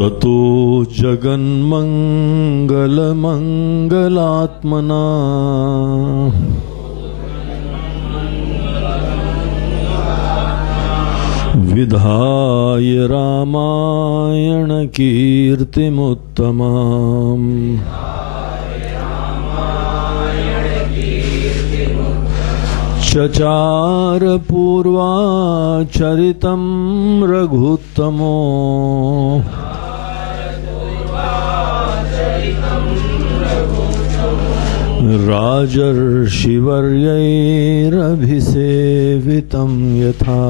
ततो जगन्मङ्गलमङ्गलात्मना विधाय रामायण कीर्तिमुत्तमाम् चचार पूर्वाचरितं रघुत्तमो राजर्षिवर्यैरभिसेवितं यथा।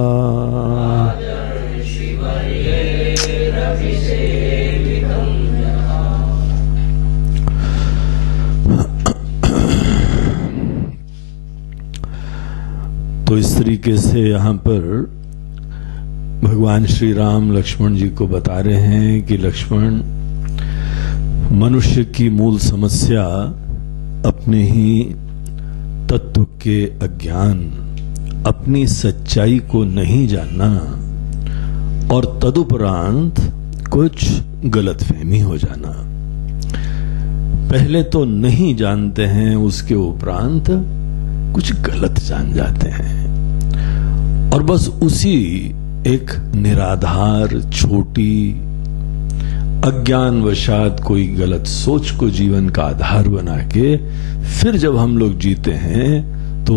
तो इस तरीके से यहाँ पर भगवान श्री राम लक्ष्मण जी को बता रहे हैं कि लक्ष्मण, मनुष्य की मूल समस्या अपने ही तत्व के अज्ञान, अपनी सच्चाई को नहीं जानना और तदुपरांत कुछ गलतफहमी हो जाना। पहले तो नहीं जानते हैं, उसके उपरांत कुछ गलत जान जाते हैं और बस उसी एक निराधार छोटी अज्ञानवशात कोई गलत सोच को जीवन का आधार बना के फिर जब हम लोग जीते हैं तो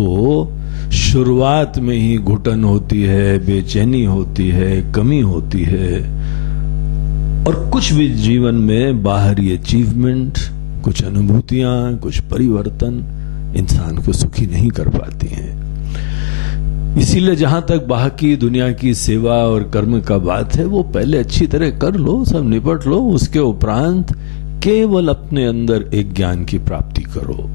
शुरुआत में ही घुटन होती है, बेचैनी होती है, कमी होती है और कुछ भी जीवन में बाहरी अचीवमेंट, कुछ अनुभूतियां, कुछ परिवर्तन इंसान को सुखी नहीं कर पाती हैं। इसीलिए जहां तक बाकी दुनिया की सेवा और कर्म का बात है, वो पहले अच्छी तरह कर लो, सब निपट लो, उसके उपरांत केवल अपने अंदर एक ज्ञान की प्राप्ति करो।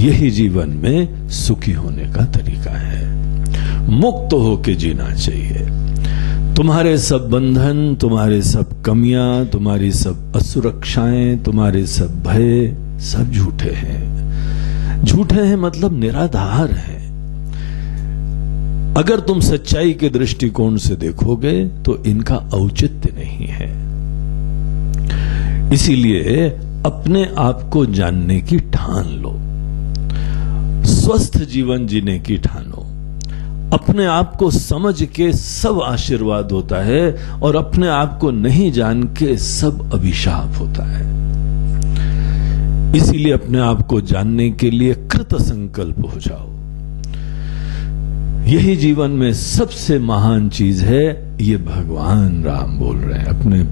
यही जीवन में सुखी होने का तरीका है। मुक्त होके जीना चाहिए। तुम्हारे सब बंधन, तुम्हारे सब कमियां, तुम्हारी सब असुरक्षाएं, तुम्हारे सब भय सब झूठे हैं। झूठे हैं मतलब निराधार है। अगर तुम सच्चाई के दृष्टिकोण से देखोगे तो इनका औचित्य नहीं है। इसीलिए अपने आप को जानने की ठान लो, स्वस्थ जीवन जीने की ठानो। अपने आप को समझ के सब आशीर्वाद होता है और अपने आप को नहीं जान के सब अभिशाप होता है। इसीलिए अपने आप को जानने के लिए कृत संकल्प हो जाओ। यही जीवन में सबसे महान चीज है। ये भगवान राम बोल रहे हैं, अपने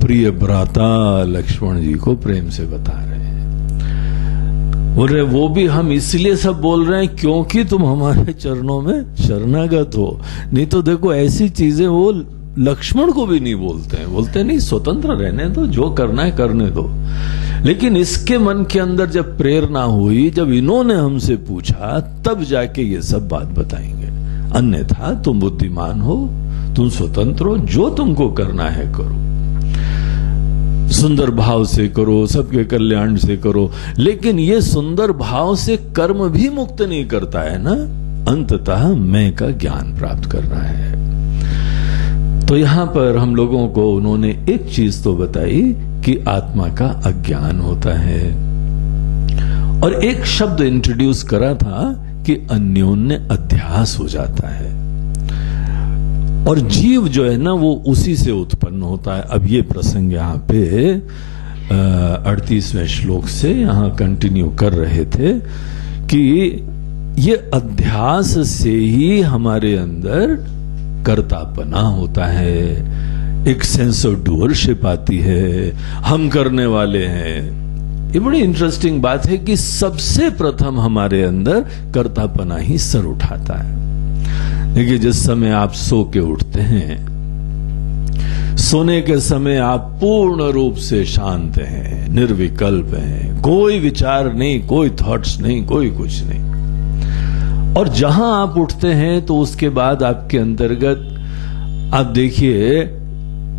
प्रिय भ्राता लक्ष्मण जी को प्रेम से बता रहे हैं। बोल रहे वो भी हम इसलिए सब बोल रहे हैं क्योंकि तुम हमारे चरणों में शरणागत हो। नहीं तो देखो ऐसी चीजें वो लक्ष्मण को भी नहीं बोलते हैं। बोलते नहीं स्वतंत्र रहने दो, जो करना है करने दो। लेकिन इसके मन के अंदर जब प्रेरणा हुई, जब इन्होंने हमसे पूछा, तब जाके ये सब बात बताएंगे। अन्यथा तुम बुद्धिमान हो, तुम स्वतंत्र हो, जो तुमको करना है करो, सुंदर भाव से करो, सबके कल्याण से करो। लेकिन ये सुंदर भाव से कर्म भी मुक्त नहीं करता है ना। अंततः मैं का ज्ञान प्राप्त करना है। तो यहां पर हम लोगों को उन्होंने एक चीज तो बताई कि आत्मा का अज्ञान होता है और एक शब्द इंट्रोड्यूस करा था कि अन्योन्य अध्यास हो जाता है और जीव जो है ना वो उसी से उत्पन्न होता है। अब ये प्रसंग यहाँ पे 38वें श्लोक से यहाँ कंटिन्यू कर रहे थे कि ये अध्यास से ही हमारे अंदर कर्तापना होता है, एक सेंस ऑफ डूअरशिप आती है, हम करने वाले हैं। ये बड़ी इंटरेस्टिंग बात है कि सबसे प्रथम हमारे अंदर कर्तापना ही सर उठाता है। देखिए जिस समय आप सो के उठते हैं, सोने के समय आप पूर्ण रूप से शांत हैं, निर्विकल्प हैं, कोई विचार नहीं, कोई थॉट्स नहीं, कोई कुछ नहीं। और जहां आप उठते हैं तो उसके बाद आपके अंतर्गत आप देखिए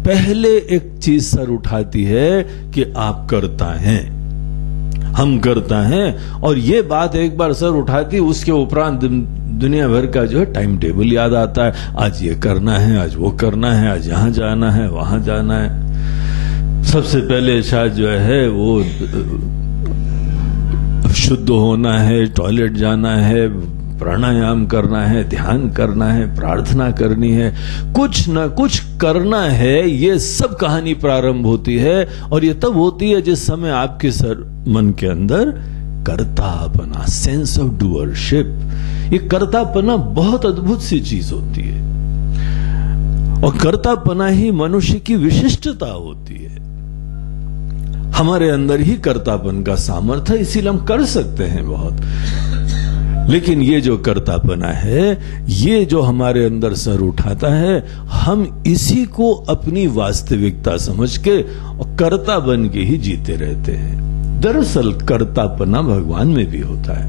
पहले एक चीज सर उठाती है कि आप करता हैं। हम करता है, और ये बात एक बार सर उठाती, उसके उपरांत दुनिया भर का जो है टाइम टेबल याद आता है। आज ये करना है, आज वो करना है, आज यहाँ जाना है, वहां जाना है। सबसे पहले शायद जो है वो शुद्ध होना है, टॉयलेट जाना है, प्राणायाम करना है, ध्यान करना है, प्रार्थना करनी है, कुछ ना कुछ करना है। ये सब कहानी प्रारंभ होती है, और ये तब होती है जिस समय आपके मन के अंदर कर्तापना, सेंस ऑफ डूअरशिप, ये कर्तापना बहुत अद्भुत सी चीज होती है, और कर्तापना ही मनुष्य की विशिष्टता होती है। हमारे अंदर ही कर्तापन का सामर्थ्य है, इसीलिए हम कर सकते हैं बहुत। लेकिन ये जो कर्तापना है, ये जो हमारे अंदर सर उठाता है, हम इसी को अपनी वास्तविकता समझ के और कर्ता बन के ही जीते रहते हैं। दरअसल कर्तापना भगवान में भी होता है।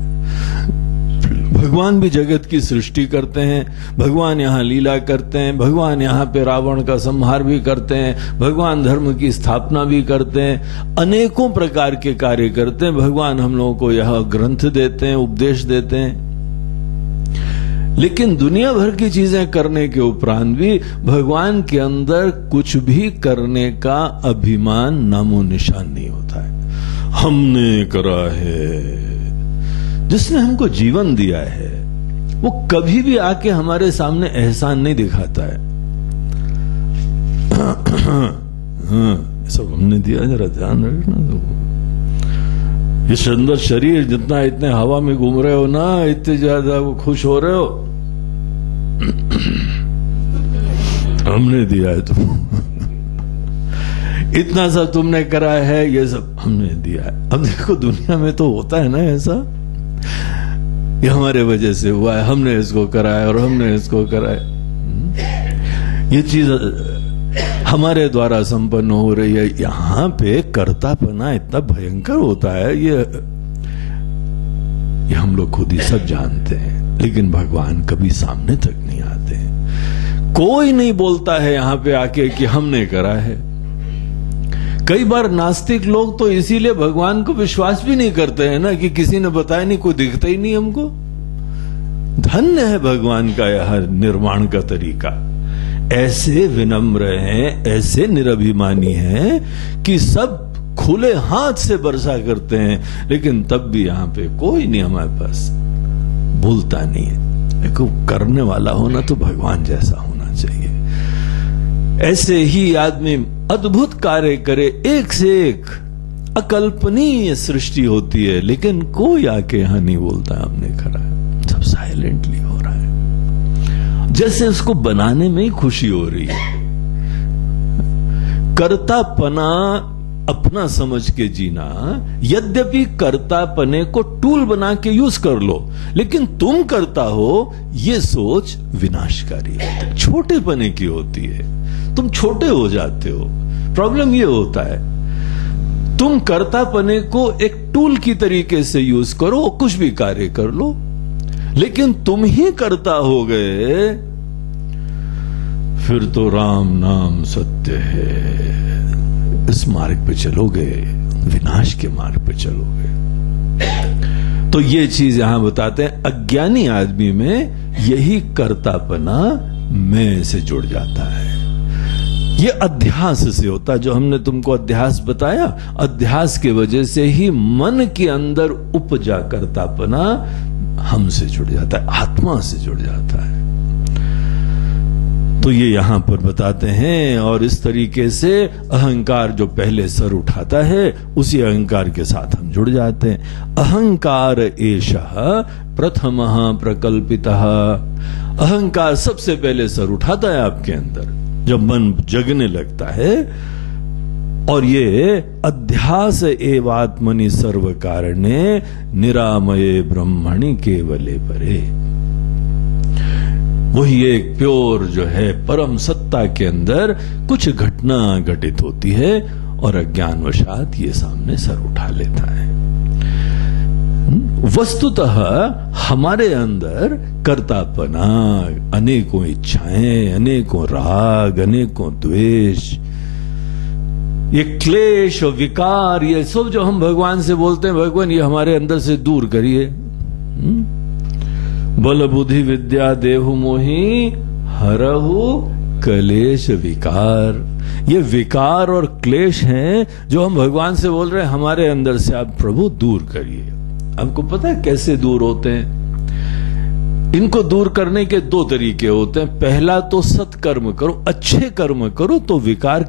भगवान भी जगत की सृष्टि करते हैं, भगवान यहाँ लीला करते हैं, भगवान यहाँ पे रावण का संहार भी करते हैं, भगवान धर्म की स्थापना भी करते हैं, अनेकों प्रकार के कार्य करते हैं। भगवान हम लोगों को यह ग्रंथ देते हैं, उपदेश देते हैं। लेकिन दुनिया भर की चीजें करने के उपरांत भी भगवान के अंदर कुछ भी करने का अभिमान नामो निशान नहीं होता है। हमने करा है, जिसने हमको जीवन दिया है वो कभी भी आके हमारे सामने एहसान नहीं दिखाता है। सब हमने दिया, जरा ध्यान रखना। तो ये सुंदर शरीर जितना इतने हवा में घूम रहे हो ना, इतने ज्यादा वो खुश हो रहे हो, हमने दिया है तुम। इतना सब तुमने करा है, ये सब हमने दिया है। अब देखो दुनिया में तो होता है ना ऐसा, ये हमारे वजह से हुआ है, हमने इसको कराया और हमने इसको कराया, ये चीज हमारे द्वारा संपन्न हो रही है। यहां पे कर्तापना इतना भयंकर होता है, ये हम लोग खुद ही सब जानते हैं, लेकिन भगवान कभी सामने तक नहीं आते हैं। कोई नहीं बोलता है यहां पे आके कि हमने करा है। कई बार नास्तिक लोग तो इसीलिए भगवान को विश्वास भी नहीं करते हैं ना, कि किसी ने बताया नहीं, कोई दिखता ही नहीं हमको। धन्य है भगवान का यह निर्माण का तरीका। ऐसे विनम्र हैं, ऐसे निरभिमानी हैं कि सब खुले हाथ से वर्षा करते हैं, लेकिन तब भी यहां पे कोई नहीं हमारे पास बोलता नहीं है। देखो करने वाला होना तो भगवान जैसा होना चाहिए। ऐसे ही आदमी अद्भुत कार्य करे, एक से एक अकल्पनीय सृष्टि होती है, लेकिन कोई आके यहां नहीं बोलता हमने करा है, सब साइलेंटली हो रहा है, जैसे उसको बनाने में ही खुशी हो रही है। कर्तापना अपना समझ के जीना, यद्यपि कर्तापने को टूल बना के यूज कर लो, लेकिन तुम करता हो ये सोच विनाशकारी है, छोटेपने की होती है, तुम छोटे हो जाते हो। प्रॉब्लम ये होता है, तुम कर्तापने को एक टूल की तरीके से यूज करो, कुछ भी कार्य कर लो, लेकिन तुम ही करता हो गए, फिर तो राम नाम सत्य है, इस मार्ग पे चलोगे, विनाश के मार्ग पे चलोगे। तो ये चीज यहां बताते हैं, अज्ञानी आदमी में यही कर्तापना मैं से जुड़ जाता है। ये अध्यास से होता है, जो हमने तुमको अध्यास बताया, अध्यास के वजह से ही मन के अंदर उपजा कर्तापना हमसे जुड़ जाता है, आत्मा से जुड़ जाता है। तो ये यहां पर बताते हैं, और इस तरीके से अहंकार जो पहले सर उठाता है, उसी अहंकार के साथ हम जुड़ जाते हैं। अहंकार एषः प्रथमः प्रकल्पितः। अहंकार सबसे पहले सर उठाता है आपके अंदर जब मन जगने लगता है, और ये अध्यास एवात्मनि सर्व कारणे निरामये ब्रह्मणि केवले परे। वही एक प्योर जो है परम सत्ता के अंदर कुछ घटना घटित होती है, और अज्ञानवशात ये सामने सर उठा लेता है। वस्तुतः हमारे अंदर कर्तापना, अनेकों इच्छाएं, अनेकों राग, अनेकों द्वेष, ये क्लेश और विकार, ये सब जो हम भगवान से बोलते हैं, भगवान ये हमारे अंदर से दूर करिए। बल बुद्धि विद्या देहु मोहि हरहु क्लेश विकार। ये विकार और क्लेश हैं जो हम भगवान से बोल रहे हैं, हमारे अंदर से आप प्रभु दूर करिए। आपको पता है कैसे दूर होते हैं? इनको दूर करने के दो तरीके होते हैं। पहला तो सत्कर्म करो, अच्छे कर्म करो, तो विकार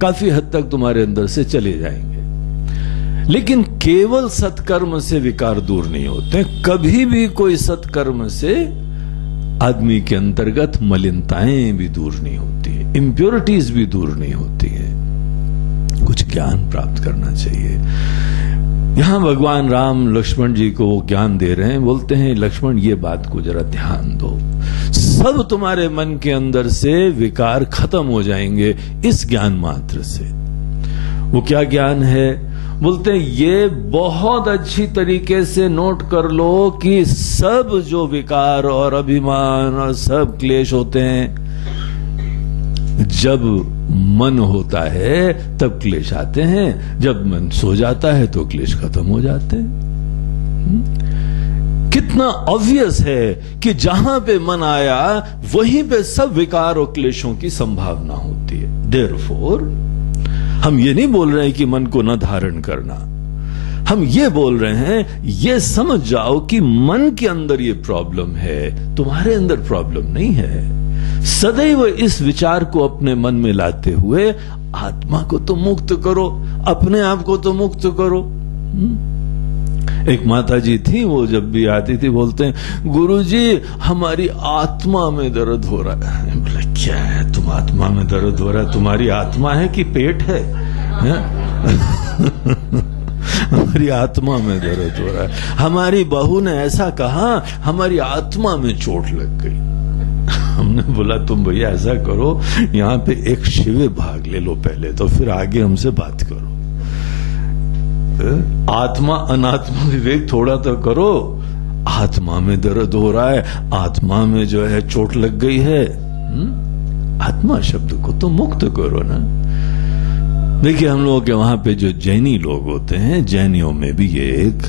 काफी हद तक तुम्हारे अंदर से चले जाएंगे। लेकिन केवल सत्कर्म से विकार दूर नहीं होते। कभी भी कोई सत्कर्म से आदमी के अंतर्गत मलिनताएं भी दूर नहीं होती है, इंप्योरिटीज भी दूर नहीं होती है। कुछ ज्ञान प्राप्त करना चाहिए। यहां भगवान राम लक्ष्मण जी को ज्ञान दे रहे हैं, बोलते हैं लक्ष्मण ये बात को जरा ध्यान दो, सब तुम्हारे मन के अंदर से विकार खत्म हो जाएंगे इस ज्ञान मात्र से। वो क्या ज्ञान है? बोलते हैं ये बहुत अच्छी तरीके से नोट कर लो कि सब जो विकार और अभिमान और सब क्लेश होते हैं, जब मन होता है तब क्लेश आते हैं, जब मन सो जाता है तो क्लेश खत्म हो जाते हैं। कितना ऑब्वियस है कि जहां पे मन आया वहीं पे सब विकार और क्लेशों की संभावना होती है। देयरफॉर हम ये नहीं बोल रहे हैं कि मन को न धारण करना, हम ये बोल रहे हैं ये समझ जाओ कि मन के अंदर ये प्रॉब्लम है, तुम्हारे अंदर प्रॉब्लम नहीं है। सदैव इस विचार को अपने मन में लाते हुए आत्मा को तो मुक्त करो, अपने आप को तो मुक्त करो। एक माता जी थी, वो जब भी आती थी बोलते हैं गुरुजी हमारी आत्मा में दर्द हो रहा है। बोले क्या है, तुम आत्मा में दर्द हो रहा है? तुम्हारी आत्मा है कि पेट है? हमारी आत्मा में दर्द हो रहा है। हमारी बहू ने ऐसा कहा, हमारी आत्मा में चोट लग गई। हमने बोला तुम भैया ऐसा करो, यहां पे एक शिविर भाग ले लो पहले, तो फिर आगे हमसे बात करो। आत्मा अनात्मा विवेक थोड़ा तो करो। आत्मा में दर्द हो रहा है, आत्मा में जो है चोट लग गई है, आत्मा शब्द को तो मुक्त करो ना। देखिए हम लोगों के वहां पे जो जैनी लोग होते हैं, जैनियों में भी ये एक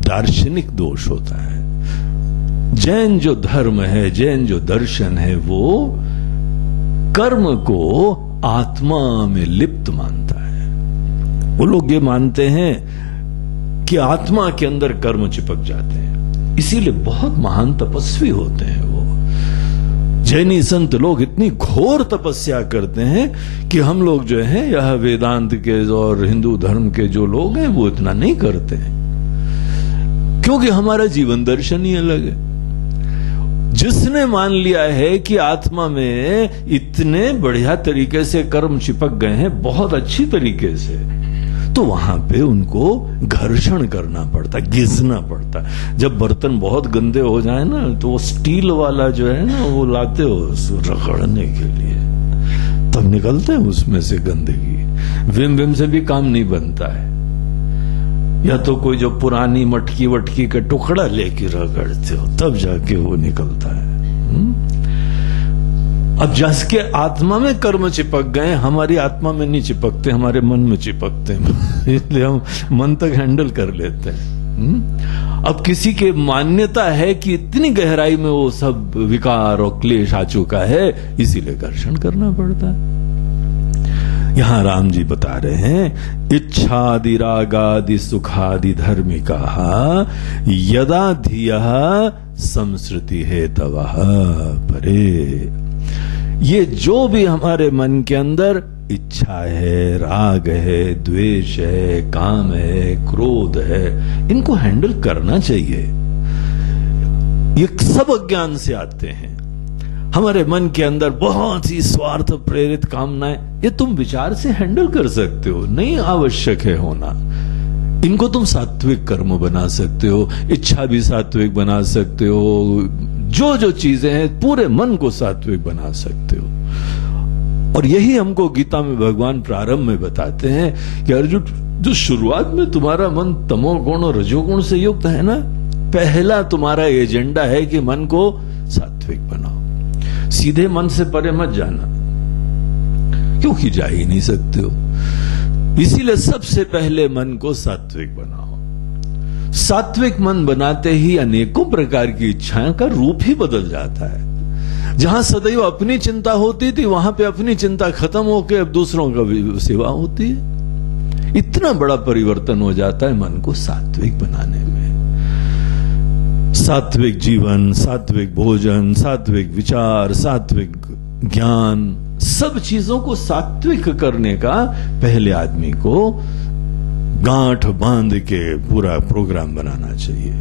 दार्शनिक दोष होता है। जैन जो धर्म है, जैन जो दर्शन है, वो कर्म को आत्मा में लिप्त मानता है। वो लोग ये मानते हैं कि आत्मा के अंदर कर्म चिपक जाते हैं, इसीलिए बहुत महान तपस्वी होते हैं। वो जैनी संत लोग इतनी घोर तपस्या करते हैं कि हम लोग जो है यह वेदांत के और हिंदू धर्म के जो लोग हैं वो इतना नहीं करते हैं, क्योंकि हमारा जीवन दर्शन ही अलग है। जिसने मान लिया है कि आत्मा में इतने बढ़िया तरीके से कर्म चिपक गए हैं, बहुत अच्छी तरीके से, तो वहां पे उनको घर्षण करना पड़ता, घिसना पड़ता। जब बर्तन बहुत गंदे हो जाए ना, तो वो स्टील वाला जो है ना, वो लाते हो रगड़ने के लिए, तब निकलते हैं उसमें से गंदगी। विम से भी काम नहीं बनता है, या तो कोई जो पुरानी मटकी वटकी का टुकड़ा लेके रगड़ते हो, तब जाके वो निकलता है। अब जिसके आत्मा में कर्म चिपक गए, हमारी आत्मा में नहीं चिपकते, हमारे मन में चिपकते हैं, इसलिए हम मन तक हैंडल कर लेते हैं। अब किसी के मान्यता है कि इतनी गहराई में वो सब विकार और क्लेश आ चुका है, इसीलिए घर्षण करना पड़ता है। यहां राम जी बता रहे हैं, इच्छादि रागादि सुखादि धर्मिका यदा धियः संसृति हेतवः परे। ये जो भी हमारे मन के अंदर इच्छा है, राग है, द्वेष है, काम है, क्रोध है, इनको हैंडल करना चाहिए। ये सब अज्ञान से आते हैं। हमारे मन के अंदर बहुत ही स्वार्थ प्रेरित कामनाएं, ये तुम विचार से हैंडल कर सकते हो, नहीं आवश्यक है होना। इनको तुम सात्विक कर्म बना सकते हो, इच्छा भी सात्विक बना सकते हो, जो जो चीजें हैं पूरे मन को सात्विक बना सकते हो। और यही हमको गीता में भगवान प्रारंभ में बताते हैं कि अर्जुन, जो शुरुआत में तुम्हारा मन तमोगुण और रजोगुण से युक्त है ना, पहला तुम्हारा एजेंडा है कि मन को सात्विक बनाओ। सीधे मन से परे मत जाना, क्योंकि जा ही नहीं सकते हो। इसीलिए सबसे पहले मन को सात्विक बनाओ। सात्विक मन बनाते ही अनेकों प्रकार की इच्छाएं का रूप ही बदल जाता है। जहां सदैव अपनी चिंता होती थी, वहां पे अपनी चिंता खत्म होकर अब दूसरों का भी सेवा होती है। इतना बड़ा परिवर्तन हो जाता है मन को सात्विक बनाने में। सात्विक जीवन, सात्विक भोजन, सात्विक विचार, सात्विक ज्ञान, सब चीजों को सात्विक करने का पहले आदमी को गांठ बांध के पूरा प्रोग्राम बनाना चाहिए।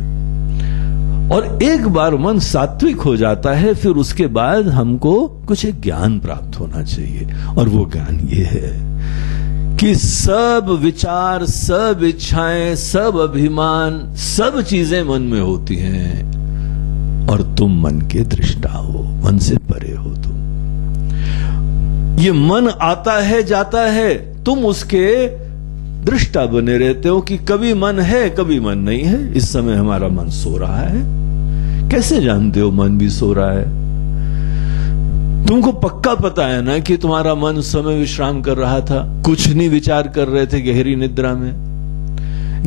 और एक बार मन सात्विक हो जाता है, फिर उसके बाद हमको कुछ एक ज्ञान प्राप्त होना चाहिए। और वो ज्ञान ये है कि सब विचार, सब इच्छाएं, सब अभिमान, सब चीजें मन में होती हैं और तुम मन के दृष्टा हो, मन से परे हो तुम। ये मन आता है जाता है, तुम उसके दृष्टा बने रहते हो कि कभी मन है कभी मन नहीं है। इस समय हमारा मन सो रहा है, कैसे जानते हो मन भी सो रहा है? तुमको पक्का पता है ना कि तुम्हारा मन उस समय विश्राम कर रहा था, कुछ नहीं विचार कर रहे थे गहरी निद्रा में।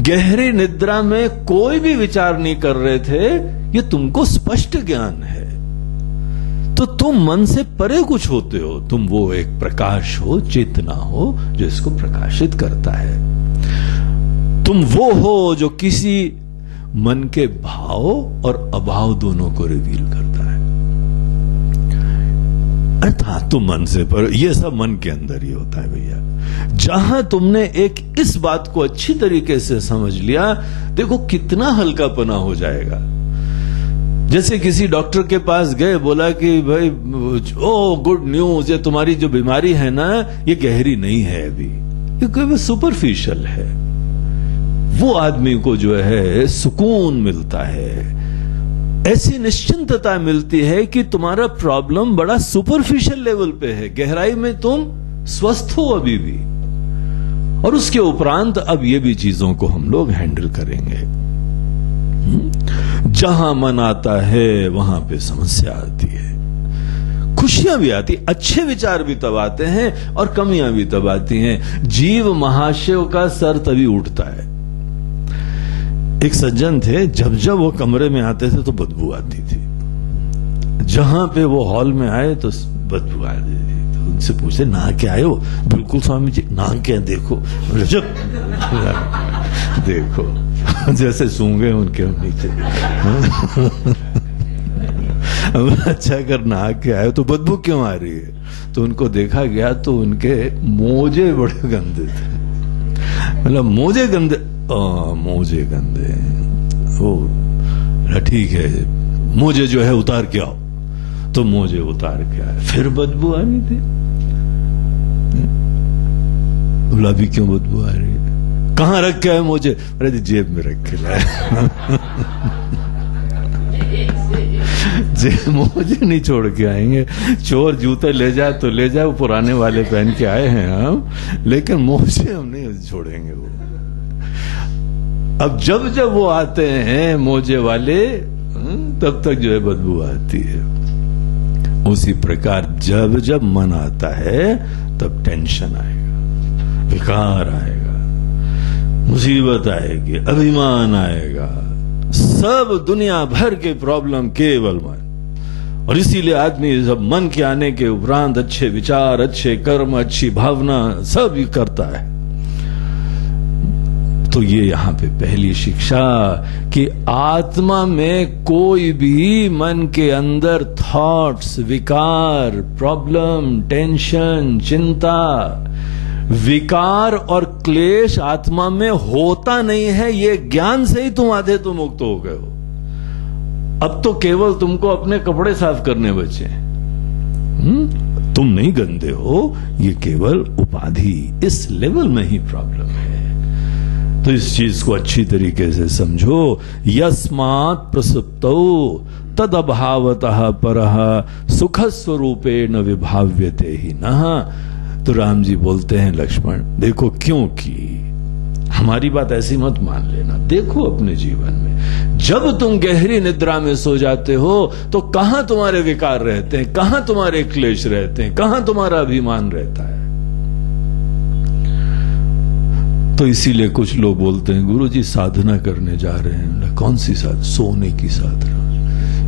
गहरी निद्रा में कोई भी विचार नहीं कर रहे थे, ये तुमको स्पष्ट ज्ञान है। तो तुम मन से परे कुछ होते हो, तुम वो एक प्रकाश हो, चेतना हो जो इसको प्रकाशित करता है। तुम वो हो जो किसी मन के भाव और अभाव दोनों को रिवील करता है। अर्थात तुम मन से परे, ये सब मन के अंदर ही होता है भैया। जहां तुमने एक इस बात को अच्छी तरीके से समझ लिया, देखो कितना हल्कापना हो जाएगा। जैसे किसी डॉक्टर के पास गए, बोला कि भाई ओ गुड न्यूज, ये तुम्हारी जो बीमारी है ना ये गहरी नहीं है अभी, ये सुपरफिशियल है। वो आदमी को जो है सुकून मिलता है, ऐसी निश्चिंतता मिलती है कि तुम्हारा प्रॉब्लम बड़ा सुपरफिशियल लेवल पे है, गहराई में तुम स्वस्थ हो अभी भी। और उसके उपरांत अब ये भी चीजों को हम लोग हैंडल करेंगे। जहां मन आता है वहां पे समस्या आती है, खुशियां भी आती, अच्छे विचार भी तब आते हैं और कमियां भी तब आती हैं। जीव महाशय का सर तभी उठता है। एक सज्जन थे, जब जब वो कमरे में आते थे तो बदबू आती थी। जहां पे वो हॉल में आए तो बदबू आ रही थी। तो उनसे पूछे ना क्या आए हो? बिल्कुल स्वामी जी, ना क्या, देखो देखो जैसे सूंगे उनके नीचे। अच्छा अगर नहा के आए तो बदबू क्यों आ रही है? तो उनको देखा गया तो उनके मोजे बड़े गंदे थे। मतलब मोजे गंदे, मोजे गंदे, ओ ठीक है, मोजे जो है उतार के आओ। तो मोजे उतार के आए, फिर बदबू आनी थी। बोला अभी क्यों बदबू आ रही है? कहां रख के आए मोजे? अरे जेब में रख के लाए। मोजे नहीं छोड़ के आएंगे। चोर जूते ले जाए तो ले जाए, वो पुराने वाले पहन के आए हैं हम, लेकिन मोजे हम नहीं छोड़ेंगे वो। अब जब जब वो आते हैं मोजे वाले, तब तक जो है बदबू आती है। उसी प्रकार जब जब मन आता है तब टेंशन आएगा, विकार आएगा, मुसीबत आएगी, अभिमान आएगा, सब दुनिया भर के प्रॉब्लम केवल मन। और इसीलिए आदमी जब मन के आने के उपरांत अच्छे विचार, अच्छे कर्म, अच्छी भावना सब ही करता है। तो ये यहां पे पहली शिक्षा कि आत्मा में कोई भी मन के अंदर थॉट्स, विकार, प्रॉब्लम, टेंशन, चिंता, विकार और क्लेश आत्मा में होता नहीं है। ये ज्ञान से ही तुम आधे तो मुक्त हो गए हो। अब तो केवल तुमको अपने कपड़े साफ करने बचे। तुम नहीं गंदे हो, ये केवल उपाधि, इस लेवल में ही प्रॉब्लम है। तो इस चीज को अच्छी तरीके से समझो। यस्मात् प्रसुप्तौ तद अभावतः परः सुख स्वरूपेण विभाव्यते ही नः। तो राम जी बोलते हैं लक्ष्मण देखो, क्योंकि हमारी बात ऐसी मत मान लेना, देखो अपने जीवन में जब तुम गहरी निद्रा में सो जाते हो तो कहां तुम्हारे विकार रहते हैं, कहां तुम्हारे क्लेश रहते हैं, कहां तुम्हारा अभिमान रहता है। तो इसीलिए कुछ लोग बोलते हैं गुरु जी साधना करने जा रहे हैं। कौन सी साधना? सोने की साधना।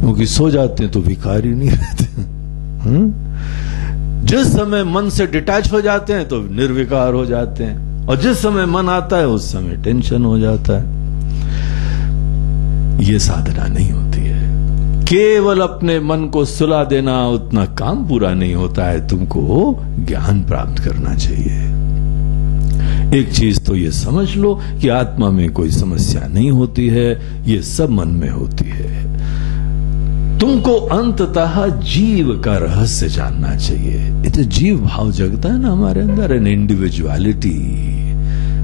क्योंकि सो जाते हैं तो भिखारी नहीं रहते। जिस समय मन से डिटैच हो जाते हैं तो निर्विकार हो जाते हैं, और जिस समय मन आता है उस समय टेंशन हो जाता है। ये साधना नहीं होती है। केवल अपने मन को सुला देना उतना काम पूरा नहीं होता है। तुमको ज्ञान प्राप्त करना चाहिए। एक चीज तो ये समझ लो कि आत्मा में कोई समस्या नहीं होती है, ये सब मन में होती है। तुमको अंततः जीव का रहस्य जानना चाहिए। ये तो जीव भाव जगता है ना हमारे अंदर, एन इंडिविजुअलिटी,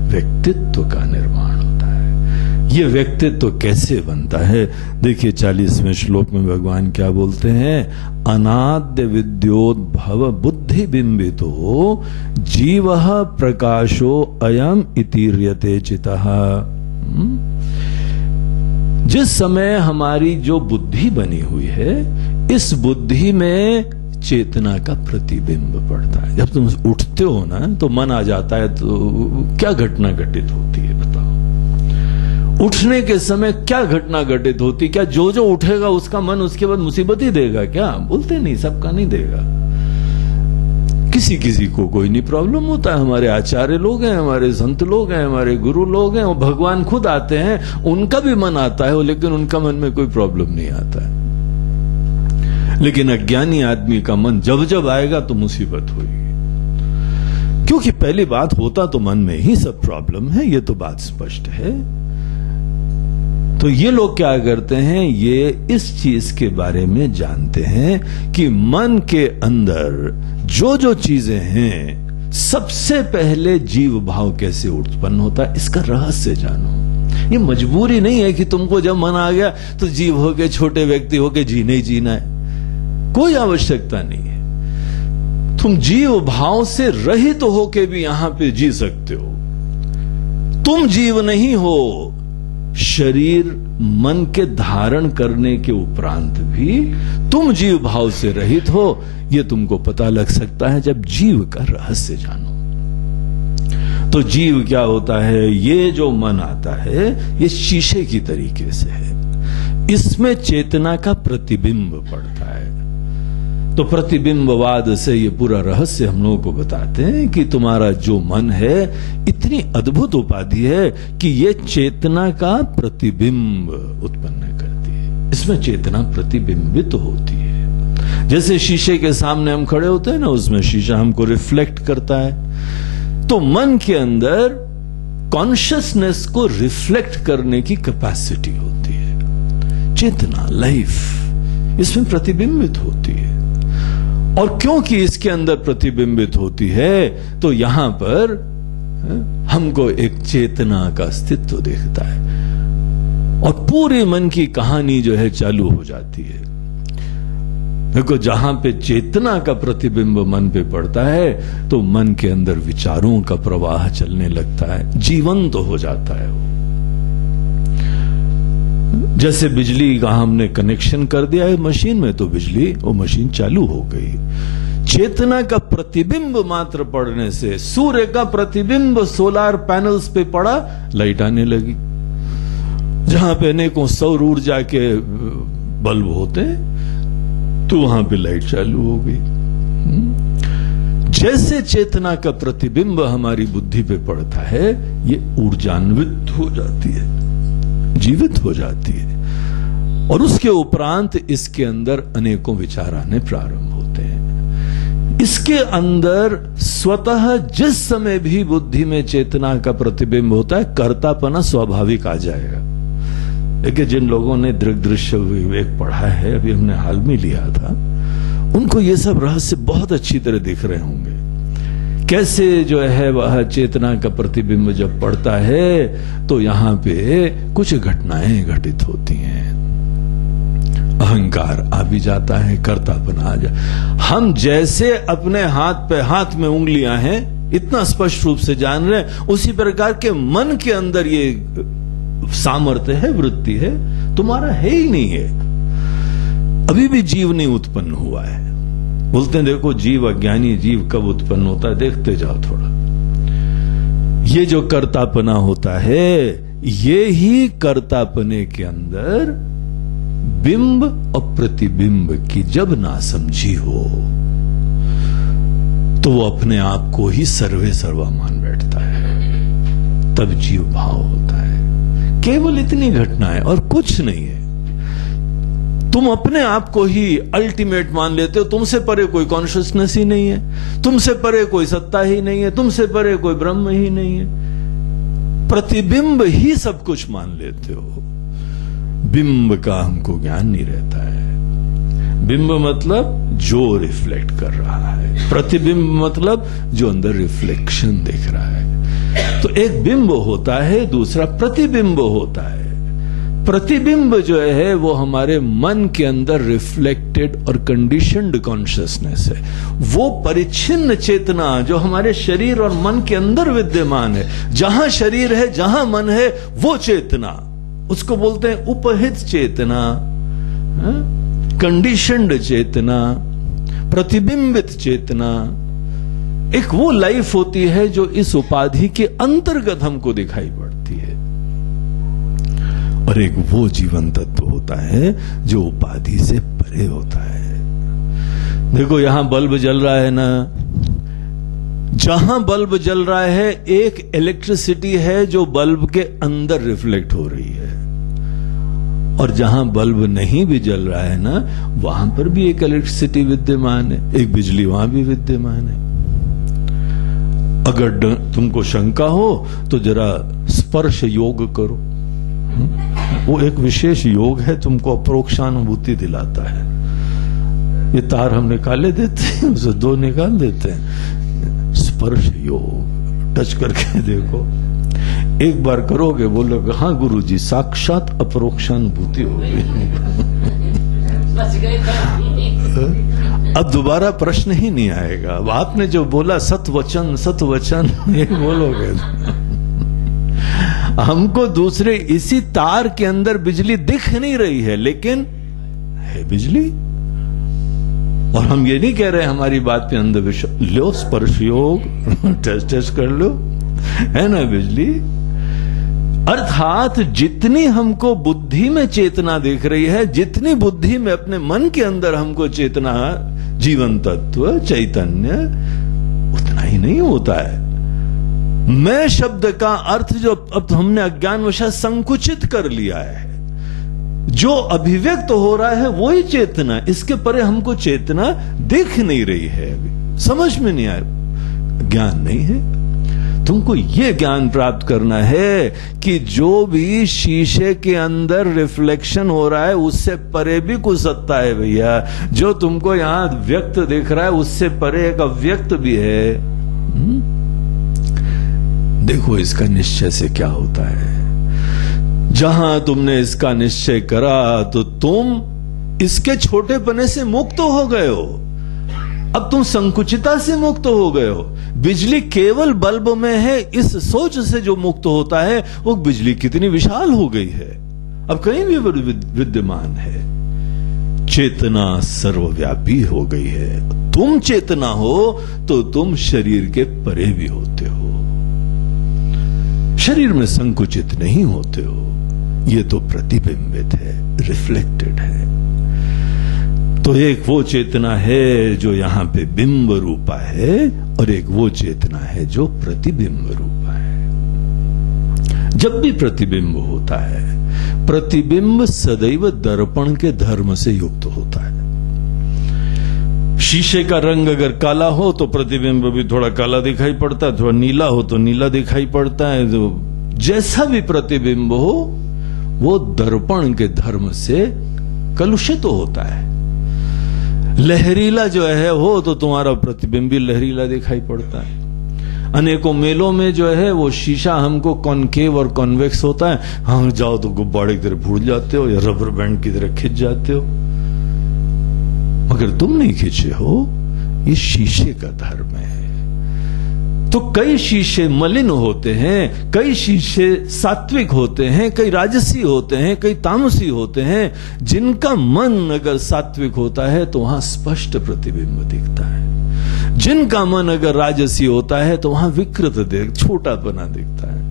व्यक्तित्व का निर्माण होता है। ये व्यक्तित्व कैसे बनता है? देखिए 40वें श्लोक में भगवान क्या बोलते हैं? अनाद्य विद्योद्भव बुद्धि बिंबितो जीवः प्रकाशो अयम इतीर्यते चितः। जिस समय हमारी जो बुद्धि बनी हुई है, इस बुद्धि में चेतना का प्रतिबिंब पड़ता है। जब तुम उठते हो ना तो मन आ जाता है, तो क्या घटना घटित होती है बताओ? उठने के समय क्या घटना घटित होती? क्या जो जो उठेगा उसका मन उसके बाद मुसीबत ही देगा क्या? बोलते नहीं, सबका नहीं देगा। किसी किसी को कोई नहीं प्रॉब्लम होता है। हमारे आचार्य लोग हैं, हमारे संत लोग हैं, हमारे गुरु लोग हैं, और भगवान खुद आते हैं, उनका भी मन आता है, लेकिन उनका मन में कोई प्रॉब्लम नहीं आता है। लेकिन अज्ञानी आदमी का मन जब जब आएगा तो मुसीबत होगी, क्योंकि पहली बात होता तो मन में ही सब प्रॉब्लम है, ये तो बात स्पष्ट है। तो ये लोग क्या करते हैं? ये इस चीज के बारे में जानते हैं कि मन के अंदर जो जो चीजें हैं, सबसे पहले जीव भाव कैसे उत्पन्न होता है, इसका रहस्य जानो। ये मजबूरी नहीं है कि तुमको जब मन आ गया तो जीव होके, छोटे व्यक्ति होके जीना ही जीना है, कोई आवश्यकता नहीं है। तुम जीव भाव से रहित तो होके भी यहां पे जी सकते हो। तुम जीव नहीं हो, शरीर मन के धारण करने के उपरांत भी तुम जीव भाव से रहित हो, यह तुमको पता लग सकता है जब जीव का रहस्य जानो। तो जीव क्या होता है? ये जो मन आता है ये शीशे की तरीके से है, इसमें चेतना का प्रतिबिंब पड़ता है। तो प्रतिबिंबवाद से ये पूरा रहस्य हम लोगों को बताते हैं कि तुम्हारा जो मन है इतनी अद्भुत उपाधि है कि ये चेतना का प्रतिबिंब उत्पन्न करती है। इसमें चेतना प्रतिबिंबित होती है। जैसे शीशे के सामने हम खड़े होते हैं ना, उसमें शीशा हमको रिफ्लेक्ट करता है। तो मन के अंदर कॉन्शियसनेस को रिफ्लेक्ट करने की कैपेसिटी होती है। चेतना, लाइफ इसमें प्रतिबिंबित होती है। और क्योंकि इसके अंदर प्रतिबिंबित होती है तो यहां पर हमको एक चेतना का अस्तित्व दिखता है, और पूरे मन की कहानी जो है चालू हो जाती है। देखो, जहां पे चेतना का प्रतिबिंब मन पे पड़ता है तो मन के अंदर विचारों का प्रवाह चलने लगता है, जीवंत तो हो जाता है वो। जैसे बिजली का हमने कनेक्शन कर दिया है मशीन में, तो बिजली, वो मशीन चालू हो गई। चेतना का प्रतिबिंब मात्र पड़ने से, सूर्य का प्रतिबिंब सोलार पैनल्स पे पड़ा, लाइट आने लगी। जहां पे अनेकों सौर ऊर्जा के बल्ब होते हैं तो वहां पे लाइट चालू हो गई। जैसे चेतना का प्रतिबिंब हमारी बुद्धि पे पड़ता है, ये ऊर्जान्वित हो जाती है, जीवित हो जाती है, और उसके उपरांत इसके अंदर अनेकों विचार आने प्रारंभ होते हैं। इसके अंदर स्वतः जिस समय भी बुद्धि में चेतना का प्रतिबिंब होता है, कर्तापना स्वाभाविक आ जाएगा। देखिए, जिन लोगों ने दृग्दृश्य विवेक पढ़ा है, अभी हमने हाल में लिया था, उनको ये सब रहस्य बहुत अच्छी तरह दिख रहे होंगे। कैसे जो है वह चेतना का प्रतिबिंब जब पड़ता है तो यहां पे कुछ घटनाएं घटित होती हैं। अहंकार आ भी जाता है, कर्तापन आ जाए। हम जैसे अपने हाथ में उंगलियां हैं इतना स्पष्ट रूप से जान रहे हैं, उसी प्रकार के मन के अंदर ये सामर्थ्य है, वृत्ति है, तुम्हारा है ही नहीं है। अभी भी जीव नहीं उत्पन्न हुआ है। बोलते हैं देखो, जीव, अज्ञानी जीव कब उत्पन्न होता है, देखते जाओ थोड़ा। ये जो कर्तापना होता है, ये ही कर्तापने के अंदर बिंब और प्रतिबिंब की जब ना समझी हो तो वो अपने आप को ही सर्वे सर्वा मान बैठता है, तब जीव भाव होता है। केवल इतनी घटना है और कुछ नहीं है। तुम अपने आप को ही अल्टीमेट मान लेते हो, तुमसे परे कोई कॉन्शियसनेस ही नहीं है, तुमसे परे कोई सत्ता ही नहीं है, तुमसे परे कोई ब्रह्म ही नहीं है। प्रतिबिंब ही सब कुछ मान लेते हो, बिंब का हमको ज्ञान नहीं रहता है। बिंब मतलब जो रिफ्लेक्ट कर रहा है, प्रतिबिंब मतलब जो अंदर रिफ्लेक्शन दिख रहा है। तो एक बिंब होता है, दूसरा प्रतिबिंब होता है। प्रतिबिंब जो है वो हमारे मन के अंदर रिफ्लेक्टेड और कंडीशनड कॉन्शियसनेस है। वो परिच्छिन्न चेतना जो हमारे शरीर और मन के अंदर विद्यमान है, जहां शरीर है जहां मन है वो चेतना, उसको बोलते हैं उपहित चेतना, कंडीशनड चेतना, प्रतिबिंबित चेतना। एक वो लाइफ होती है जो इस उपाधि के अंतर्गत हमको दिखाई पड़ती है, और एक वो जीवन तत्व होता है जो उपाधि से परे होता है। देखो यहां बल्ब जल रहा है ना, जहां बल्ब जल रहा है एक इलेक्ट्रिसिटी है जो बल्ब के अंदर रिफ्लेक्ट हो रही है, और जहां बल्ब नहीं भी जल रहा है ना, वहां पर भी एक इलेक्ट्रिसिटी विद्यमान है, एक बिजली वहां भी विद्यमान है। अगर तुमको शंका हो तो जरा स्पर्श योग करो, वो एक विशेष योग है, तुमको अप्रोक्षानुभूति दिलाता है। ये तार हम निकाले देते हैं, उसे दो निकाल देते हैं। स्पर्श योग, टच करके देखो, एक बार करोगे बोलोगे हाँ गुरुजी साक्षात अपरोक्षानुभूति हो गई। अब दोबारा प्रश्न ही नहीं आएगा। अब आपने जो बोला सतवचन सतवचन, ये बोलोगे। हमको दूसरे इसी तार के अंदर बिजली दिख नहीं रही है, लेकिन है बिजली। और हम ये नहीं कह रहे हमारी बात पे अंधविश्वास, लो स्पर्श योग, टेस्ट कर लो, है ना बिजली। अर्थात जितनी हमको बुद्धि में चेतना दिख रही है, जितनी बुद्धि में अपने मन के अंदर हमको चेतना, जीवन तत्व चैतन्य, उतना ही नहीं होता है। मैं शब्द का अर्थ जो अब हमने अज्ञानवशात संकुचित कर लिया है, जो अभिव्यक्त हो रहा है वही चेतना, इसके परे हमको चेतना दिख नहीं रही है, अभी समझ में नहीं आया। ज्ञान नहीं है। तुमको यह ज्ञान प्राप्त करना है कि जो भी शीशे के अंदर रिफ्लेक्शन हो रहा है उससे परे भी कुछ सत्ता है भैया। जो तुमको यहां व्यक्त दिख रहा है उससे परे एक अव्यक्त भी है। देखो इसका निश्चय से क्या होता है। जहां तुमने इसका निश्चय करा तो तुम इसके छोटेपने से मुक्त हो गए हो। अब तुम संकुचिता से मुक्त हो गए हो। बिजली केवल बल्ब में है, इस सोच से जो मुक्त होता है वो बिजली कितनी विशाल हो गई है, अब कहीं भी विद्यमान है। चेतना सर्वव्यापी हो गई है। तुम चेतना हो तो तुम शरीर के परे भी होते हो, शरीर में संकुचित नहीं होते हो। ये तो प्रतिबिंबित है, रिफ्लेक्टेड है। तो एक वो चेतना है जो यहां पे बिंब रूपा है, और एक वो चेतना है जो प्रतिबिंब रूपा है। जब भी प्रतिबिंब होता है, प्रतिबिंब सदैव दर्पण के धर्म से युक्त होता है। शीशे का रंग अगर काला हो तो प्रतिबिंब भी थोड़ा काला दिखाई पड़ता है, थोड़ा नीला हो तो नीला दिखाई पड़ता है। तो जैसा भी प्रतिबिंब हो वो दर्पण के धर्म से कलुषित तो होता है। लहरीला जो है हो तो तुम्हारा प्रतिबिंब भी लहरीला दिखाई पड़ता है। अनेकों मेलों में जो है वो शीशा हमको कॉनकेव और कॉन्वेक्स होता है। हाँ जाओ तो गुब्बारे की तरह फूट जाते हो या रबर बैंड की तरह खिंच जाते हो, मगर तुम नहीं खिंचे हो। ये शीशे का धर्म है। तो कई शीशे मलिन होते हैं, कई शीशे सात्विक होते हैं, कई राजसी होते हैं, कई तामसी होते हैं। जिनका मन अगर सात्विक होता है तो वहां स्पष्ट प्रतिबिंब दिखता है। जिनका मन अगर राजसी होता है तो वहां विकृत छोटापना दिखता है।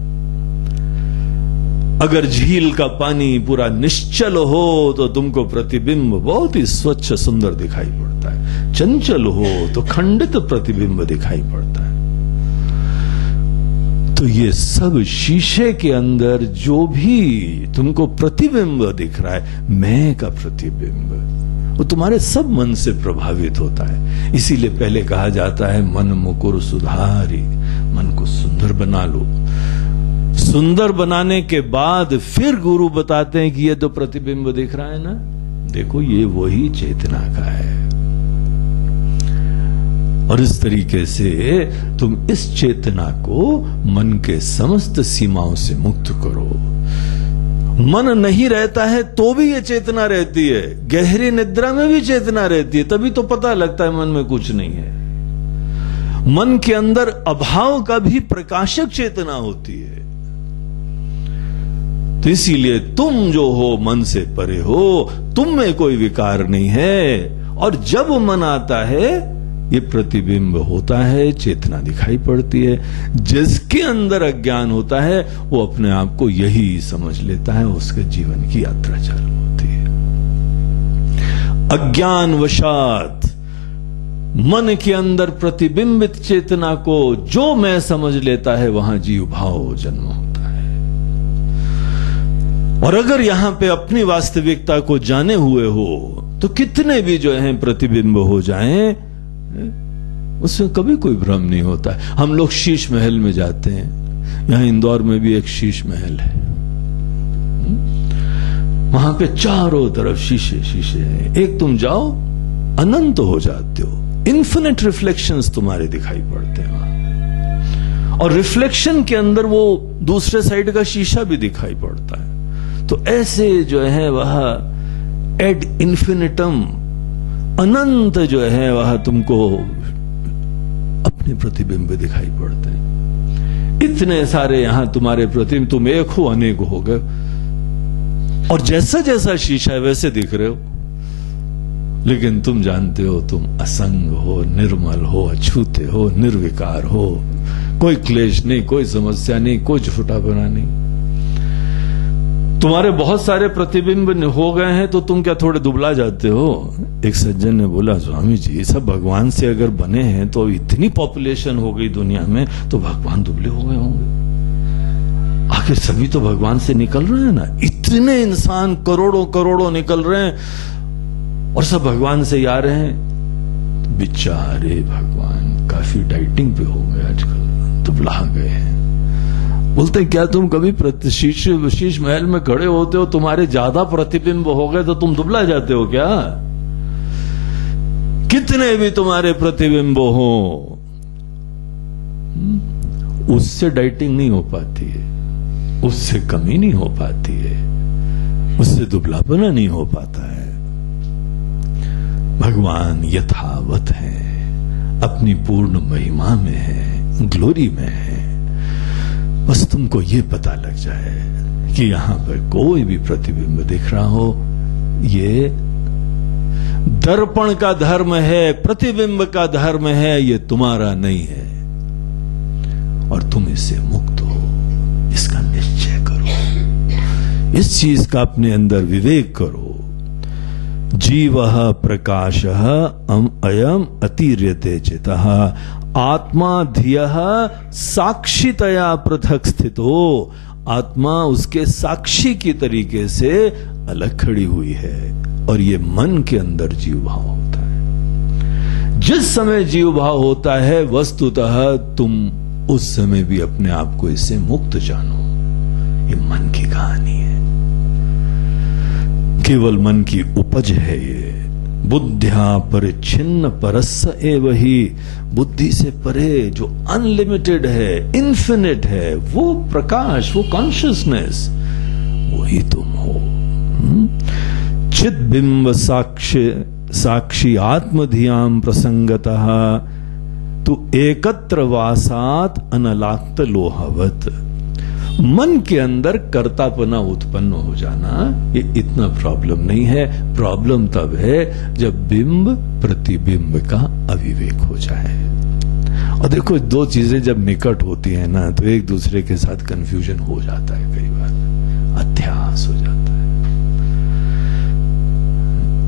अगर झील का पानी पूरा निश्चल हो तो तुमको प्रतिबिंब बहुत ही स्वच्छ सुंदर दिखाई पड़ता है। चंचल हो तो खंडित प्रतिबिंब दिखाई पड़ता है। तो ये सब शीशे के अंदर जो भी तुमको प्रतिबिंब दिख रहा है, मैं का प्रतिबिंब, वो तुम्हारे सब मन से प्रभावित होता है। इसीलिए पहले कहा जाता है मन मुकुर सुधारी, मन को सुंदर बना लो। सुंदर बनाने के बाद फिर गुरु बताते हैं कि ये तो प्रतिबिंब दिख रहा है ना, देखो ये वही चेतना का है। और इस तरीके से तुम इस चेतना को मन के समस्त सीमाओं से मुक्त करो। मन नहीं रहता है तो भी ये चेतना रहती है, गहरी निद्रा में भी चेतना रहती है, तभी तो पता लगता है मन में कुछ नहीं है। मन के अंदर अभाव का भी प्रकाशक चेतना होती है। तो इसीलिए तुम जो हो मन से परे हो, तुम में कोई विकार नहीं है। और जब मन आता है ये प्रतिबिंब होता है, चेतना दिखाई पड़ती है। जिसके अंदर अज्ञान होता है वो अपने आप को यही समझ लेता है, उसके जीवन की यात्रा चालू होती है। अज्ञान वशात मन के अंदर प्रतिबिंबित चेतना को जो मैं समझ लेता है, वहां जीव भाव जन्म होता है। और अगर यहां पे अपनी वास्तविकता को जाने हुए हो तो कितने भी जो है प्रतिबिंब हो जाएं, उसमें कभी कोई भ्रम नहीं होता है। हम लोग शीश महल में जाते हैं, यहां इंदौर में भी एक शीश महल है, वहां पे चारों तरफ शीशे शीशे हैं। एक तुम जाओ अनंत हो जाते हो, इन्फिनिट रिफ्लेक्शंस तुम्हारे दिखाई पड़ते हैं वहां। और रिफ्लेक्शन के अंदर वो दूसरे साइड का शीशा भी दिखाई पड़ता है। तो ऐसे जो है वह एड इन्फिनिटम अनंत जो है वह तुमको अपने प्रतिबिंब दिखाई पड़ते हैं। इतने सारे यहां तुम्हारे प्रतिबिंब, तुम एक हो अनेक हो गए, और जैसा जैसा शीशा है वैसे दिख रहे हो। लेकिन तुम जानते हो तुम असंग हो, निर्मल हो, अछूते हो, निर्विकार हो, कोई क्लेश नहीं, कोई समस्या नहीं, कोई छुटापना नहीं। तुम्हारे बहुत सारे प्रतिबिंब हो गए हैं तो तुम क्या थोड़े दुबला जाते हो? एक सज्जन ने बोला, स्वामी जी सब भगवान से अगर बने हैं तो इतनी पॉपुलेशन हो गई दुनिया में, तो भगवान दुबले हो गए होंगे। आखिर सभी तो भगवान से निकल रहे हैं ना, इतने इंसान करोड़ों करोड़ों निकल रहे हैं और सब भगवान से ही आ रहे हैं। बेचारे भगवान काफी डाइटिंग पे हो गए आजकल, दुबला गए हैं। बोलते क्या तुम कभी शीश महल में खड़े होते हो, तुम्हारे ज्यादा प्रतिबिंब हो गए तो तुम दुबला जाते हो क्या? कितने भी तुम्हारे प्रतिबिंब हो, उससे डाइटिंग नहीं हो पाती है, उससे कमी नहीं हो पाती है, उससे दुबलापना नहीं हो पाता है। भगवान यथावत है, अपनी पूर्ण महिमा में है, ग्लोरी में है। बस तुमको ये पता लग जाए कि यहां पर कोई भी प्रतिबिंब दिख रहा हो, ये दर्पण का धर्म है, प्रतिबिंब का धर्म है, ये तुम्हारा नहीं है और तुम इससे मुक्त हो। इसका निश्चय करो, इस चीज का अपने अंदर विवेक करो। जीवः प्रकाशः अयम अतीर्यते चितः आत्मा धियः साक्षितया पृथक स्थित हो। आत्मा उसके साक्षी की तरीके से अलग खड़ी हुई है और ये मन के अंदर जीव भाव होता है। जिस समय जीव भाव होता है वस्तुतः तुम उस समय भी अपने आप को इससे मुक्त जानो। ये मन की कहानी है, केवल मन की उपज है ये। बुद्ध्या परिच्छिन्न परस्स एव ही, बुद्धि से परे जो अनलिमिटेड है, इन्फिनिट है, वो प्रकाश, वो कॉन्शियसनेस, वही तुम हो। चिद बिंब साक्षी आत्मधियाम प्रसंगतः तु एकत्र वासात अनलाक्त लोहवत। मन के अंदर कर्तापना उत्पन्न हो जाना ये इतना प्रॉब्लम नहीं है। प्रॉब्लम तब है जब बिंब प्रतिबिंब का अविवेक हो जाए। और देखो, दो चीजें जब निकट होती हैं ना, तो एक दूसरे के साथ कंफ्यूजन हो जाता है, कई बार अध्यास हो जाता है।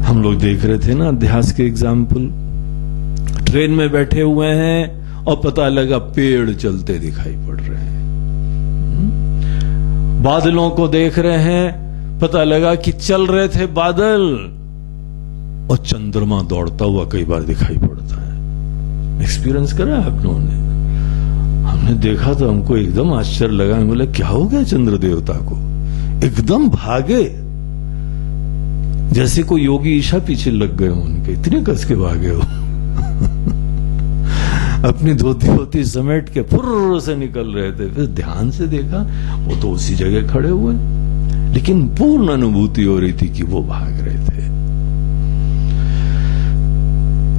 हम लोग देख रहे थे ना अध्यास के एग्जाम्पल। ट्रेन में बैठे हुए हैं और पता लगा पेड़ चलते दिखाई पड़ रहे हैं। बादलों को देख रहे हैं, पता लगा कि चल रहे थे बादल और चंद्रमा दौड़ता हुआ कई बार दिखाई पड़ता है। एक्सपीरियंस करा आप लोगों ने? हमने देखा तो हमको एकदम आश्चर्य लगा। बोले क्या हो गया चंद्र देवता को? एकदम भागे, जैसे कोई योगी ईशा पीछे लग गए उनके, इतने कस के भागे हो। अपनी धोती होती समेट के फुर्र से निकल रहे थे। फिर ध्यान से देखा, वो तो उसी जगह खड़े हुए, लेकिन पूर्ण अनुभूति हो रही थी कि वो भाग रहे थे।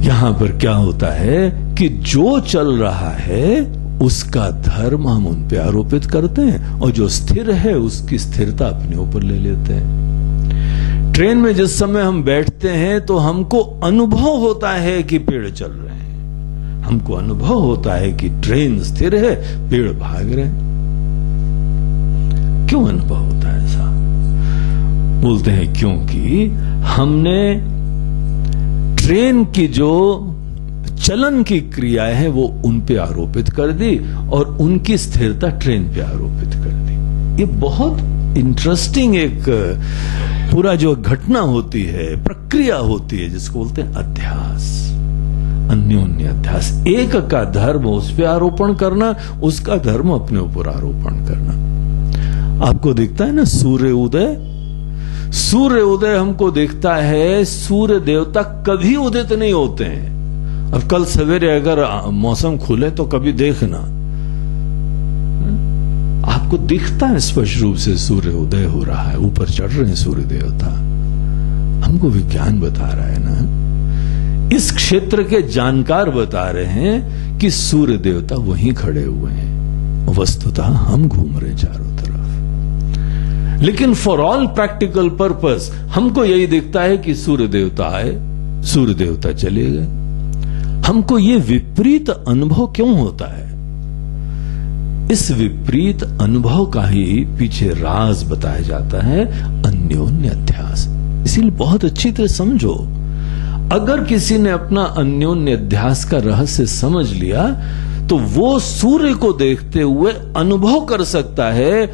यहां पर क्या होता है कि जो चल रहा है उसका धर्म हम उन पे आरोपित करते हैं, और जो स्थिर है उसकी स्थिरता अपने ऊपर ले लेते हैं। ट्रेन में जिस समय हम बैठते हैं तो हमको अनुभव होता है कि पेड़ चल रहे हैं, हमको अनुभव होता है कि ट्रेन स्थिर है, पेड़ भाग रहे हैं। क्यों अनुभव होता है ऐसा? बोलते हैं क्योंकि हमने ट्रेन की जो चलन की क्रियाएं हैं वो उन पे आरोपित कर दी और उनकी स्थिरता ट्रेन पे आरोपित कर दी। ये बहुत इंटरेस्टिंग एक पूरा जो घटना होती है, प्रक्रिया होती है, जिसको बोलते हैं अध्यास, अन्योन्य अध्यास। एक का धर्म उस पे आरोपण करना, उसका धर्म अपने ऊपर आरोपण करना। आपको दिखता है ना सूर्य उदय, सूर्य उदय हमको दिखता है। सूर्य देवता कभी उदित नहीं होते हैं। अब कल सवेरे अगर मौसम खुले तो कभी देखना, आपको दिखता है स्पष्ट रूप से सूर्य उदय हो रहा है, ऊपर चढ़ रहे हैं सूर्य देवता। हमको विज्ञान बता रहा है ना, इस क्षेत्र के जानकार बता रहे हैं कि सूर्य देवता वहीं खड़े हुए हैं, वस्तुतः हम घूम रहे हैं चारों तरफ। लेकिन फॉर ऑल प्रैक्टिकल पर्पस हमको यही दिखता है कि सूर्य देवता आए, सूर्य देवता चले गए। हमको ये विपरीत अनुभव क्यों होता है? इस विपरीत अनुभव का ही पीछे राज बताया जाता है, अन्योन्य अध्यास। इसीलिए बहुत अच्छी तरह समझो, अगर किसी ने अपना अन्योन्य अध्यास का रहस्य समझ लिया तो वो सूर्य को देखते हुए अनुभव कर सकता है